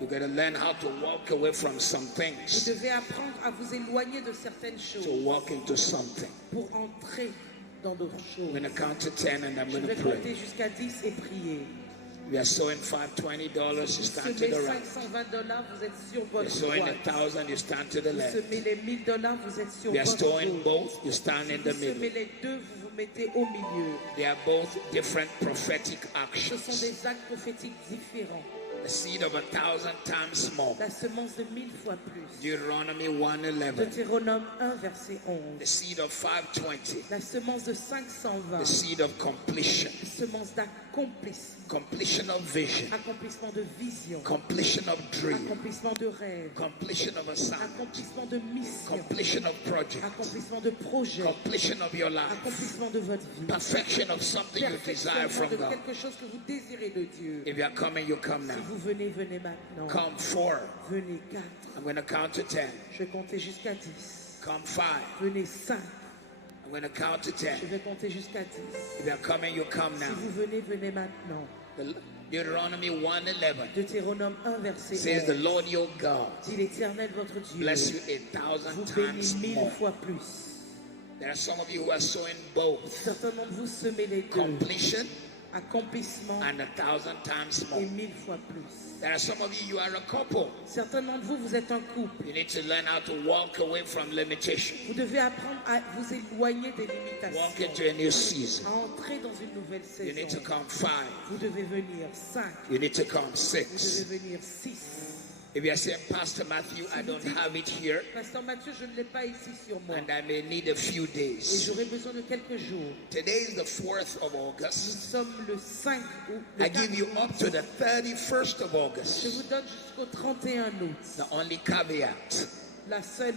You got to learn how to walk away from some Vous things devez apprendre à vous éloigner de certaines to choses walk into something. pour entrer dans d'autres I'm choses. going to count to 10 and I'm Je going vais to compter pray. jusqu'à 10 et prier. We are sowing $520, you Vous stand to semez the right. $520, vous êtes sur We're votre sowing droite. 1,000, you stand to the Vous left. semez les $1000, vous êtes sur We are votre sowing gauche. both, you stand in Vous the semez middle. les deux, vous vous mettez au milieu. They are both different prophetic Ce sont actions. des actes prophétiques différents. The seed of 1,000 times more. La semence de 1000 fois plus. Deuteronomy 1:11. Deutéronome 1, verset The 11. seed of 520. La semence de The 520. seed of completion. Semence d'accomplissement. Completion of vision. Accomplissement de vision. Completion of dream. Accomplissement de rêve. Completion of assignment. Accomplissement de mission. Completion of project. Accomplissement de projet. Completion of your life. Accomplissement de votre vie. Perfection of something you desire Perfection from de God. quelque chose que vous désirez de Dieu. If you are coming, you come Si now. vous venez, venez maintenant. Come 4. Venez 4. I'm going to count to 10. Je vais compter jusqu'à 10. come 5. Venez 5. I'm going to count to 10. Je vais compter jusqu'à 10. If you're coming, you come Si now. vous venez, venez maintenant. Deuteronomy 1:11 Deutéronome 1, verset says, the 11. Lord your God Dit l'Éternel votre Dieu bless you 1,000 vous times bénit 1000 more. fois plus. There are some of you who are sowing both Certains d'entre vous semez les deux, completion accomplissement and 1,000 times more. et 1000 fois plus. There are some of you are a couple. Certains d'entre vous, vous êtes un couple. You need to learn how to walk away from limitation. Vous devez apprendre à vous éloigner des Walk limitations, into a new season. à entrer dans une nouvelle You need to saison. come 5. Vous devez venir 5, You need to come vous 6. devez venir 6. If you're saying, Pastor Matthew, I don't have it here Pasteur Mathieu, je ne l'ai pas ici sur moi and I may need a few et days. j'aurai besoin de quelques jours. Today is the 4th of Nous August. sommes le 5 août. Le I give 4 you août. up to the 31st of Je August. vous donne jusqu'au 31 août. The only caveat La seule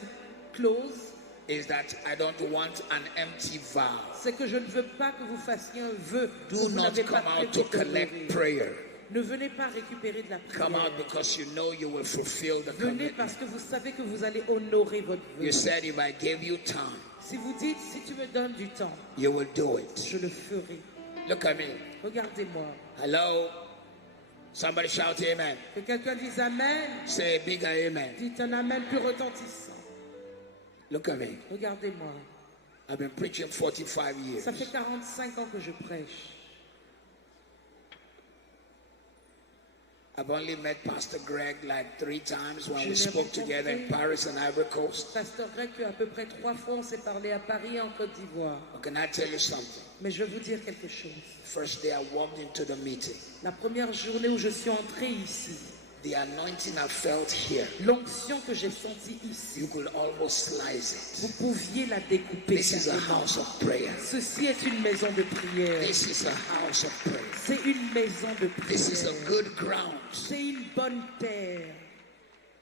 clause, is that I don't want an empty vow. c'est que je ne veux pas que vous fassiez un vœu. que Do vous not n'avez pas come out prévu to d'honorer. collect prayer. Ne venez pas récupérer de la Come out prière. because you know you will fulfill the Venez commitment. parce que vous savez que vous allez honorer votre vœu. You said if I gave you time, Si vous dites, si tu me donnes du temps, you will do it. je le ferai. Look at me. Regardez-moi. Hello? Somebody shout amen. Que quelqu'un dise Amen. Say a bigger amen. Dites un Amen plus retentissant. Look at me. Regardez-moi. I've been preaching 45 years. Ça fait 45 ans que je prêche. I've only met Pastor Greg like 3 times when Je we l'ai spoke together in rencontré. Paris and Ivory Coast. Pasteur Greg, à peu près 3 fois, on s'est parlé à Paris et en Côte d'Ivoire. But can I tell you something? Mais je vais vous dire quelque chose. First day I walked into the meeting. La première journée où je suis entrée ici, The anointing I felt here, l'onction que j'ai sentie ici, you could almost slice vous it. pouviez la découper. This is a carrément. house of prayer. Ceci est une maison de prière. This is a house of prayer. C'est une maison de This is prière. a good ground. C'est une bonne terre.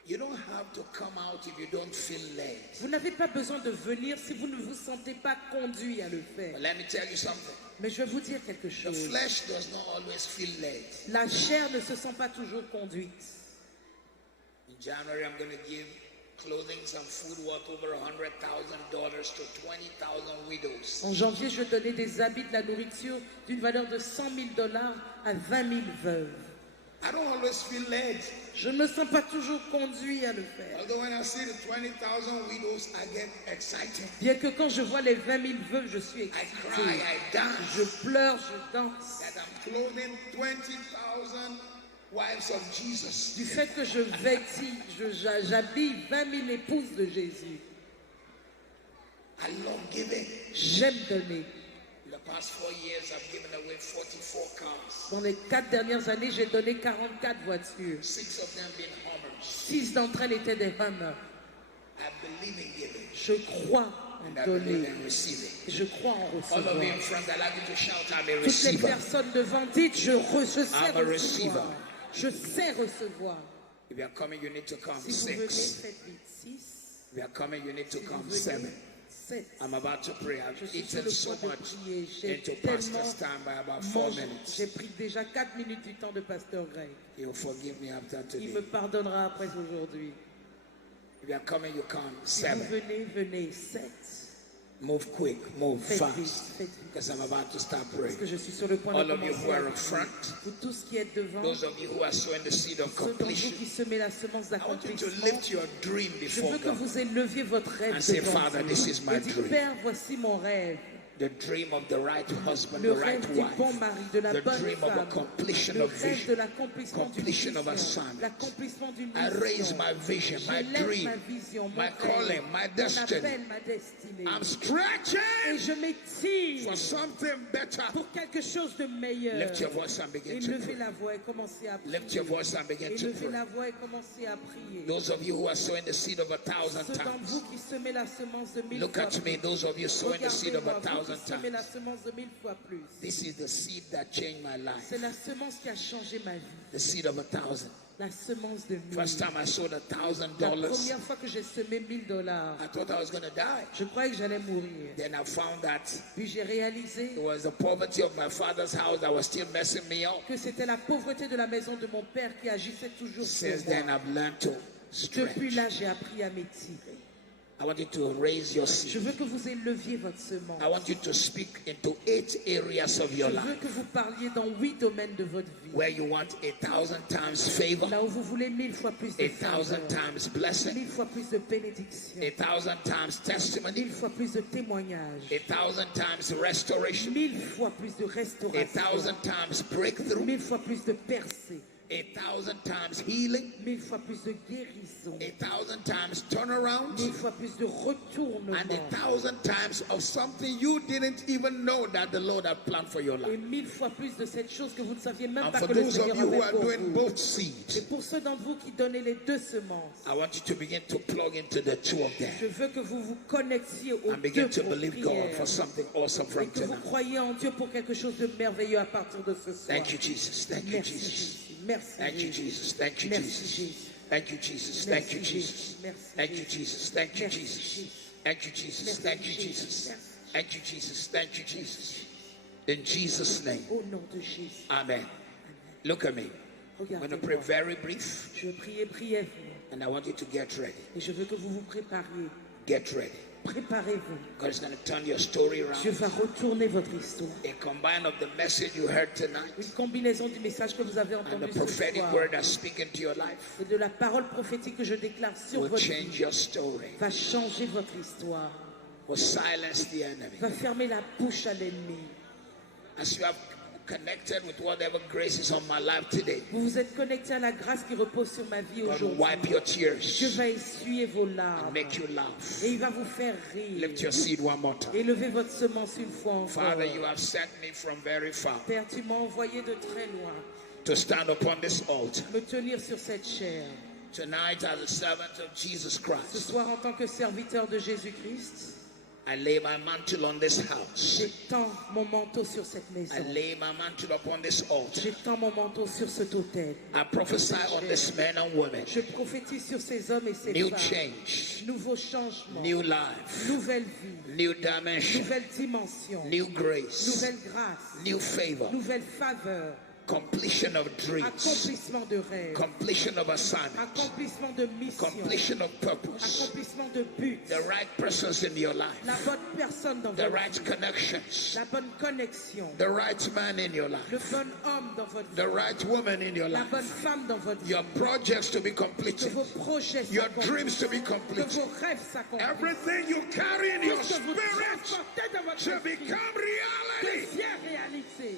You don't have to come out if you don't feel led. Vous n'avez pas besoin de venir si vous ne vous sentez pas conduit à le faire. But let me tell you something. Mais je vais vous dire quelque The chose. flesh does not always feel led. La chair ne se sent pas toujours conduite. In January, I'm going to give clothing, some food worth over $100,000 to 20,000 widows. En janvier, je donnais des habits, de la nourriture d'une valeur de 100 000 $ à 20 000 veuves. I don't always feel led. Je ne me sens pas toujours conduit à le faire. Although when I see the 20,000 widows, I get excited. Bien que quand je vois les 20 000 veuves, je suis I excitée. cry, I dance. Je pleure, je danse. That I'm clothing 20,000 wives of Jesus. Du fait que je vêtis, j'habille 20 000 épouses de Jésus. I love giving. J'aime donner. In the past 4 years, I've given away 44 cars. Dans les 4 dernières années, j'ai donné 44 voitures. 6 of them being Hummers. 6 d'entre elles étaient des Hummer. I believe in giving. Je crois And en I believe donner. in receiving. Je crois en All of you recevoir. in front, I'd like you to shout, I'm a Toutes les receiver. personnes devant dites, je sais I'm a receiver. recevoir. Je sais recevoir. If you're coming, you need to come Si vous venez, 6. faites vite. 6. If you're coming, you need to Si come vous 7. venez, 7. I'm about to pray. I've Je suis sur eaten le so point de much prier. J'ai into tellement Pastor's time by about 4 mangé. minutes. J'ai pris déjà 4 minutes du temps de Pasteur Greg. You'll forgive me after Il today. me pardonnera après aujourd'hui. If you're coming, you come Si vous 7. venez, venez. 7. Move quick, move Faites fast. vite, faites vite. Because I'm about to start Parce praying. que je suis sur le point de All of you commencer who à are up prier. front, Vous tous qui êtes devant, those of you who are sowing the seed of ceux d'entre vous completion, qui semez la semence I want you to d'accomplissement, lift your dream je before veux que God. vous éleviez votre rêve And say, devant Father, Dieu. this is my Et dites, dream. Père, voici mon rêve. The dream of the right husband, Le the right rêve du bon wife. mari, de la The bonne dream of a femme. completion Le of rêve de vision. l'accomplissement d'une Completion of vision. assignment. L'accomplissement d'une I raise mission. my vision, my J'élève dream, ma vision, mon my rêve, calling, my mon destiny. appel, ma destinée. I'm Et stretching je m'étire for something better. pour quelque chose de meilleur. Lift your voice and begin to Élevez pray. la voix et commencez à prier. Lift your voice and begin to Élevez pray. la voix et commencez à prier. Those of you who are sowing the seed of 1,000 Ceux d'entre times, vous qui semez la semence de 1000 look fois at me. plus. Those of you sowing the seed of Regardez-moi, vous 1,000 qui semez la times. semence de 1000 fois plus. This is the seed that changed my life. C'est la semence qui a changé ma vie. The seed of 1,000. La semence de 1000. First time I sowed La $1,000, première fois que j'ai semé 1000 $, I thought I was going to die. je croyais que j'allais mourir. Then I found that Puis j'ai réalisé it was the poverty of my father's house that was still messing me up. que c'était la pauvreté de la maison de mon père qui agissait toujours sur Since then, moi. I've learned to Depuis stretch. là, j'ai appris à m'étirer. I want you to raise your Je seed. veux que vous éleviez votre semence. I want you to speak into 8 areas of Je your veux life que vous parliez dans 8 domaines de votre vie. where you want 1,000 times favor, Là où vous voulez 1000 fois plus de 1,000 faveur, times blessing, 1000 fois plus de bénédiction, 1,000 times testimony, 1000 fois plus de témoignages, 1,000 times restoration, 1000 fois plus de restauration, 1,000 times breakthrough, 1000 fois plus de percée, 1,000 times healing, 1000 fois plus de guérison, 1,000 times turnaround, 1000 fois plus de retournement, and 1,000 times of something you didn't even know that the Lord had planned for your et life. 1000 fois plus de cette chose que vous ne saviez même And pas for que le those of Seigneur you who avait are pour doing vous. both Et seeds, pour ceux d'entre vous qui donnez les deux semences, I want you to begin to plug into the two of them je veux que vous vous connectiez aux and deux begin to pour believe God prière. for something awesome Et from que vous tonight. croyez en Dieu pour quelque chose de merveilleux à partir de ce soir. Thank you, Jesus. Thank you, Merci Jesus. Jésus. Merci Thank you, Jésus. Jesus. Thank you, Merci Jesus. Jésus. Thank you, Jesus. Thank you, Merci Jesus. Jésus. Merci Thank you, Jésus. Jesus. Thank you, Merci Jesus. Jésus. Thank you, Jesus. Merci Thank you, Jésus. Jesus. Merci. Thank you, Jesus. Thank you, Jesus. In Jesus' name. Au nom de Jésus. Amen. Look at me. I'm going to pray Regardez-moi. very brief, Je veux prier brièvement and I want you to get ready. et je veux que vous vous prépariez. Get ready. Préparez-vous. God is going to turn your story Dieu around. va retourner votre histoire. A combine of the message you heard tonight Une combinaison du message que vous avez and the entendu ce prophetic soir word that's speaking to your life et de la parole prophétique que je déclare sur will votre change vie your story, va changer votre histoire, will silence the enemy. va fermer la bouche à l'ennemi. As you have connected with whatever grace is on my life today, Vous vous êtes connecté à la grâce qui repose sur ma vie God will wipe aujourd'hui. your Dieu tears va essuyer vos and larmes make you laugh. et il va vous faire rire. Lift your seed one more time. Élevez votre semence une fois encore. Father, you have sent me from very far Père, tu m'as envoyé de très loin to stand upon this altar. me tenir sur cette chair. Tonight, as a servant of Jesus Ce Christ, soir, en tant que serviteur de Jésus-Christ, I lay my mantle on this house. j'étends mon manteau sur cette I maison. lay my mantle upon this altar. J'étends mon manteau sur cet autel. I prophesy on this men and women. Je prophétise sur ces hommes et ces New femmes. change, Nouveau changement, new life, nouvelle vie, new dimension, nouvelle dimension, new grace, nouvelle grâce, new favor, nouvelle faveur, completion of dreams, accomplissement de rêves, completion of assignments, accomplissement de mission, completion of purpose, accomplissement de but, the right persons in your la life, bonne personne dans the votre right vie, connections, la bonne connexion, the right man in your le life, bon homme dans votre vie, the right woman in your la bonne life, femme dans votre vie, your projects to be que completed, vos projets your s'accomplissent, dreams to be que completed. vos rêves s'accomplissent, Everything you carry in your tout ce que vous spirit transportez dans votre should esprit become reality. devient réalité.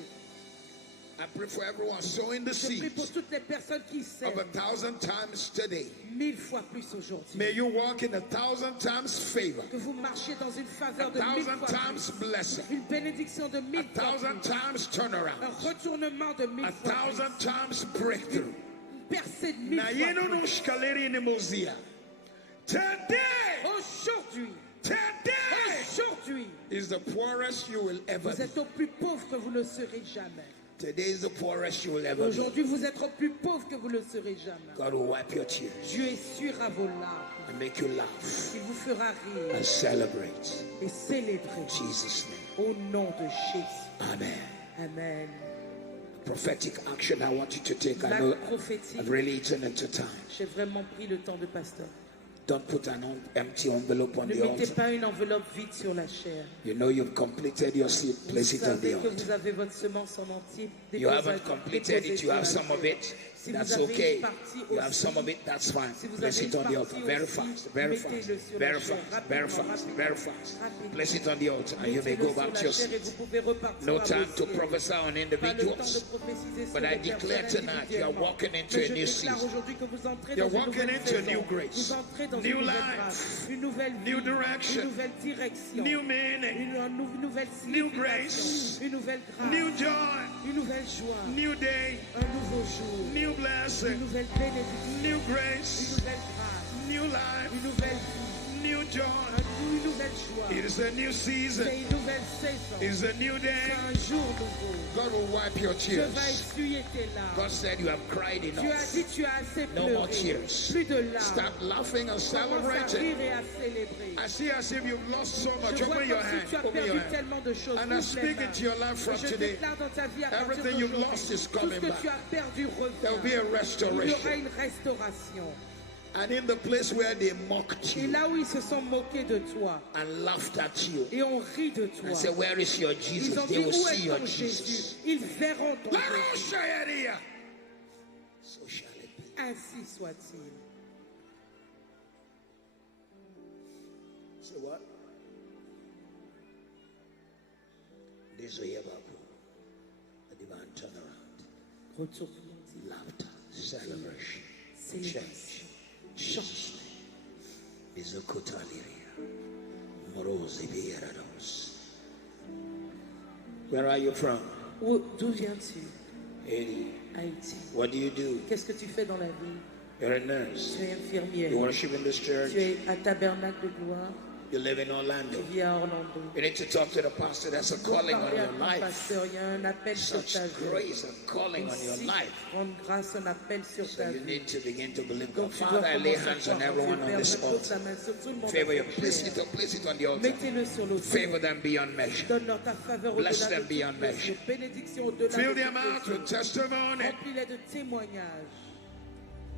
I pray for everyone sowing the Je prie pour seeds toutes les personnes qui of s'aiment 1,000 times today. 1000 fois plus aujourd'hui. May you walk in 1,000 times favor, Que vous marchiez dans une faveur de 1000 1,000 fois times plus. blessing, Une bénédiction de 1000 fois 1,000 plus. times turnaround, Un retournement de 1000 fois 1,000 plus. times breakthrough. Une percée de 1000 Na fois yeno no plus. shkaleri ni mozia. Today, Aujourd'hui, today is the poorest you will ever vous be. êtes au plus pauvre que vous ne serez jamais. Today is the poorest you will ever be. Aujourd'hui, vous êtes au plus pauvre que vous ne serez jamais. God will wipe your tears Dieu essuiera vos larmes. and make you laugh Il vous fera rire and celebrate. et célébrer In Jesus' name. au nom de Jésus. Amen. Amen. Prophetic action I want you to take. I know L'acte prophétique, I've really eaten into time. j'ai vraiment pris le temps de pasteur. Don't put an empty envelope on Ne the mettez altar. pas une enveloppe vide sur la chair. You know you've completed your seed. Vous Place it on the savez que altar. vous avez votre semence en entier. You haven't completed it. You have some of it. Si vous That's avez okay. une partie You have aussi, some of it. That's fine. si vous Place avez it une on the altar. partie Very aussi, fast. Very fast. mettez-le sur Very la chair, fast. Very rapidement, fast. rapidement, Very fast. rapidement. Place it on the altar, and you may Mettez-le go sur back la to your chair et seat. vous pouvez repartir No à time vos to sièges. prophesy on Pas le temps de individuals. prophétiser sur But I les declare personnes tonight you are individuellement. walking into Mais a je new déclare season. aujourd'hui que vous entrez You're dans une walking nouvelle into a saison. new grace, Vous entrez dans new une nouvelle life, grâce, une nouvelle vie, new direction, une nouvelle direction, new meaning, une nouvelle new signification, grace, une nouvelle grâce, new joy, une nouvelle joie, new day, un nouveau jour, new une blessing, nouvelle bénédiction, new une grace, nouvelle grâce, new life, une nouvelle vie, new joy. une nouvelle joie. It is a new season. C'est une nouvelle saison. It is a new C'est day. un jour nouveau. God will wipe your Dieu va tears. essuyer tes larmes. God said you have cried Tu as enough. dit tu as assez No more pleuré. tears. Plus de larmes. Start laughing and Commence à celebrating. rire et à célébrer. I see as if you've lost so much. Je vois Open your comme si hand. tu as Open your perdu hand. tellement de choses. And I Ouvre les speak mains. into your life from Je today. déclare dans ta vie à partir Everything you've d'aujourd'hui, lost is tout ce coming que back. tu as perdu There will be revient. a Il y aura restoration. une restauration. And in the place where they mocked Et you là où ils se sont moqués de toi and laughed at you et on rit de toi, and said, where is your Jesus? ils ont They dit will où see est your ton Jesus. Jésus? Ils verront ton Let us Jésus. say it here. So shall it be. Ainsi soit-il. Say what? This is a divine turnaround. Retour. Laughter, celebration, Célébration. change. Bizokota liria. Morosi bierados. Where are you from? D'où viens-tu? Haiti. Haïti. What do you do? Qu'est-ce que tu fais dans la vie? You're a nurse. Tu es infirmière. You worship in this church. Tu es à Tabernacle de Gloire. You live in Orlando. Tu vis à Orlando. You need to talk to the pastor. That's a calling on Parlez à your ton life. pasteur, il y a un appel sur Such ta vie. grace and calling on your Aussi, life. grande grâce, un appel sur So ta you vie. need to begin to believe God. Donc tu dois Father, I lay commencer à hands on croire en everyone Dieu. on Père, this je pose altar. la main sur tout le monde. Favor you. avec Place prière. it on the altar. Mettez-le sur l'autel. Favor them beyond measure. Donne-leur ta faveur Bless au-delà them de beyond toute measure. mesure. Bénédiction au-delà de Fill toute their mouths with mesure. testimony. Remplis-les de témoignages.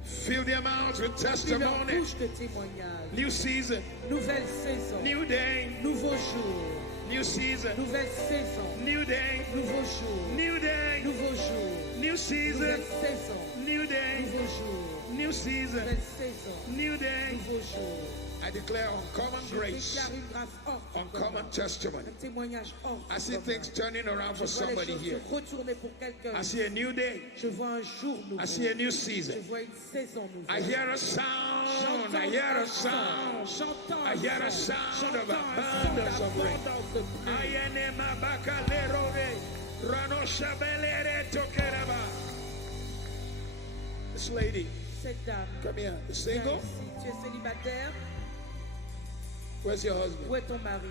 Fill their mouths with Remplis leur testimony. bouche de témoignages. New season, Nouvelle saison. new day, Nouveau jour. new season, Nouvelle saison. new day, Nouveau jour. new day, Nouveau jour. new season, Nouvelle saison. new day, Nouveau jour. new season, Nouvelle saison. new day. Nouveau jour. I declare uncommon Je grace, déclare une grâce hors du uncommon commun. testimony. Un témoignage hors I du see commun. things turning around for Je vois les somebody choses here. se retourner pour quelqu'un. I see a new day. Je vois un jour nouveau. I see a new Je season. vois une saison I nouvelle. hear a sound. I hear a sound. J'entends I hear a sound of abundance of rain. Ayenema bakalerore, ranoshabelere tokeraba. This lady, Cette dame, come here. You viens single? ici. Tu es célibataire? Where's your husband? Où est ton mari?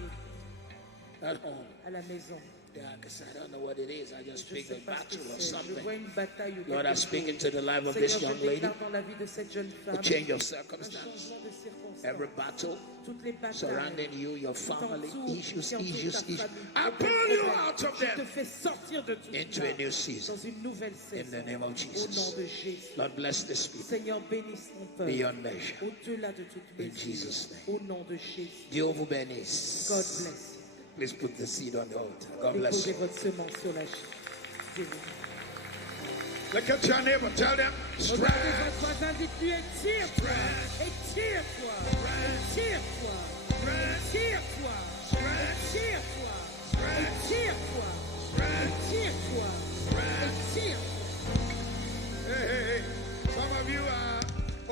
At home. À la maison. Yeah, because I don't know what it is. I just Je speak sais a pas ce que battle or c'est. Je something. vois une bataille ou Lord, I quelque speak chose. into the life of Seigneur, this je young lady. déclare dans la vie de cette jeune A femme change of un circumstance. changement de circonstances. Every battle Toutes les batailles surrounding you, your family, t'entourent, issues, qui entourent issues, ta issues. famille, I tes pull you problèmes. out of Je te them fais sortir de tout into cela a new season. dans une nouvelle In saison. the name of Au nom Jesus. de Jésus. Lord, bless this people Seigneur, bénisse mon peuple. beyond measure. Au-delà de toute In mesure. Jesus' name. Au nom de Jésus. Dieu vous bénisse. God bless you. Please put the seed on the altar. God bless Déposez you. votre semence sur la chaise. Dieu vous bénisse. Look at your neighbor. Tell them, Regardez stretch. votre voisin, dites-lui étire-toi, étire-toi, étire-toi, étire-toi, étire-toi, étire-toi, étire-toi, étire-toi. Hey, hey, hey. Some of you are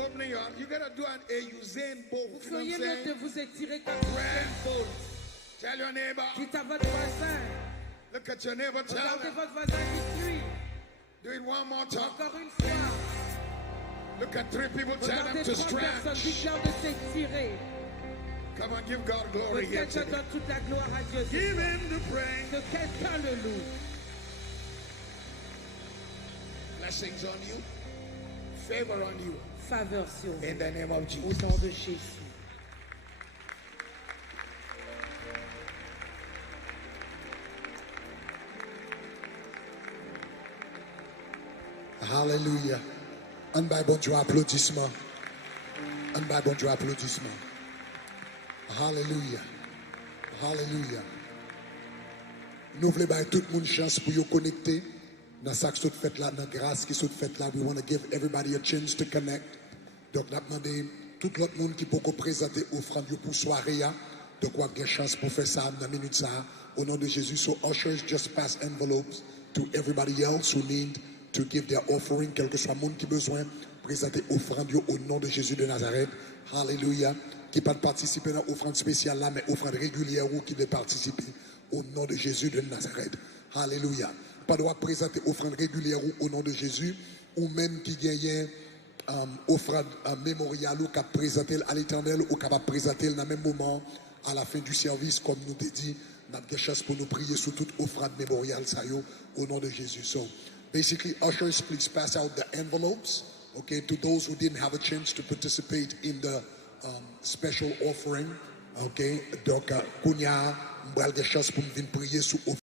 opening your You got to do a Usain Bolt. Vous You know what feriez I'm mieux de saying? vous étirer comme Usain Bolt. Tell your neighbor. Dites à votre voisin, Look at your neighbor. Tell regardez them. votre voisin, dites-lui, Do it one more time. encore une fois, Look at three people. Tell them regardez to trois personnes, stretch. dites-leur de s'étirer. Come on, give God glory here Peut-être today. donne toute la gloire à Dieu. ce Give soir. him the praise. Que quelqu'un le loue. Blessings on you. Favor on you. Faveur sur vous. In the name of Au Jesus. nom de Jésus. Hallelujah. Un bail bon Dieu applaudissement. Un bail bon Dieu applaudissement. Hallelujah. Hallelujah. Nous voulons bailler tout le monde chance pour vous connecter. Dans ça que vous faites là, dans grâce qui vous faites là, we want to give everybody a chance to connect. Donc, nous demandé tout l'autre monde qui peut présenter offrande pour soirée. Donc, on a une chance pour faire ça dans la minute ça. Au nom de Jésus, so ushers just pass envelopes to everybody else who need to give their offering, quel que soit le monde qui a besoin, présenter offrande au nom de Jésus de Nazareth. Hallelujah. Qui pas participer dans l'offrande spéciale là, mais offrande régulière ou qui veut participer au nom de Jésus de Nazareth. Hallelujah. Pas droit présenter offrande régulière ou au nom de Jésus, ou même qui gagne offrande mémoriale ou qui présenter à l'Éternel ou qui va présenter dans le même moment à la fin du service, comme nous t'ai dit, nous avons chance pour nous prier sur toute offrande mémoriale ça yo, au nom de Jésus. So, basically, ushers, please pass out the envelopes, okay, to those who didn't have a chance to participate in the special offering, okay. Donc, kounya, m'bral de chance pour nous venir prier sur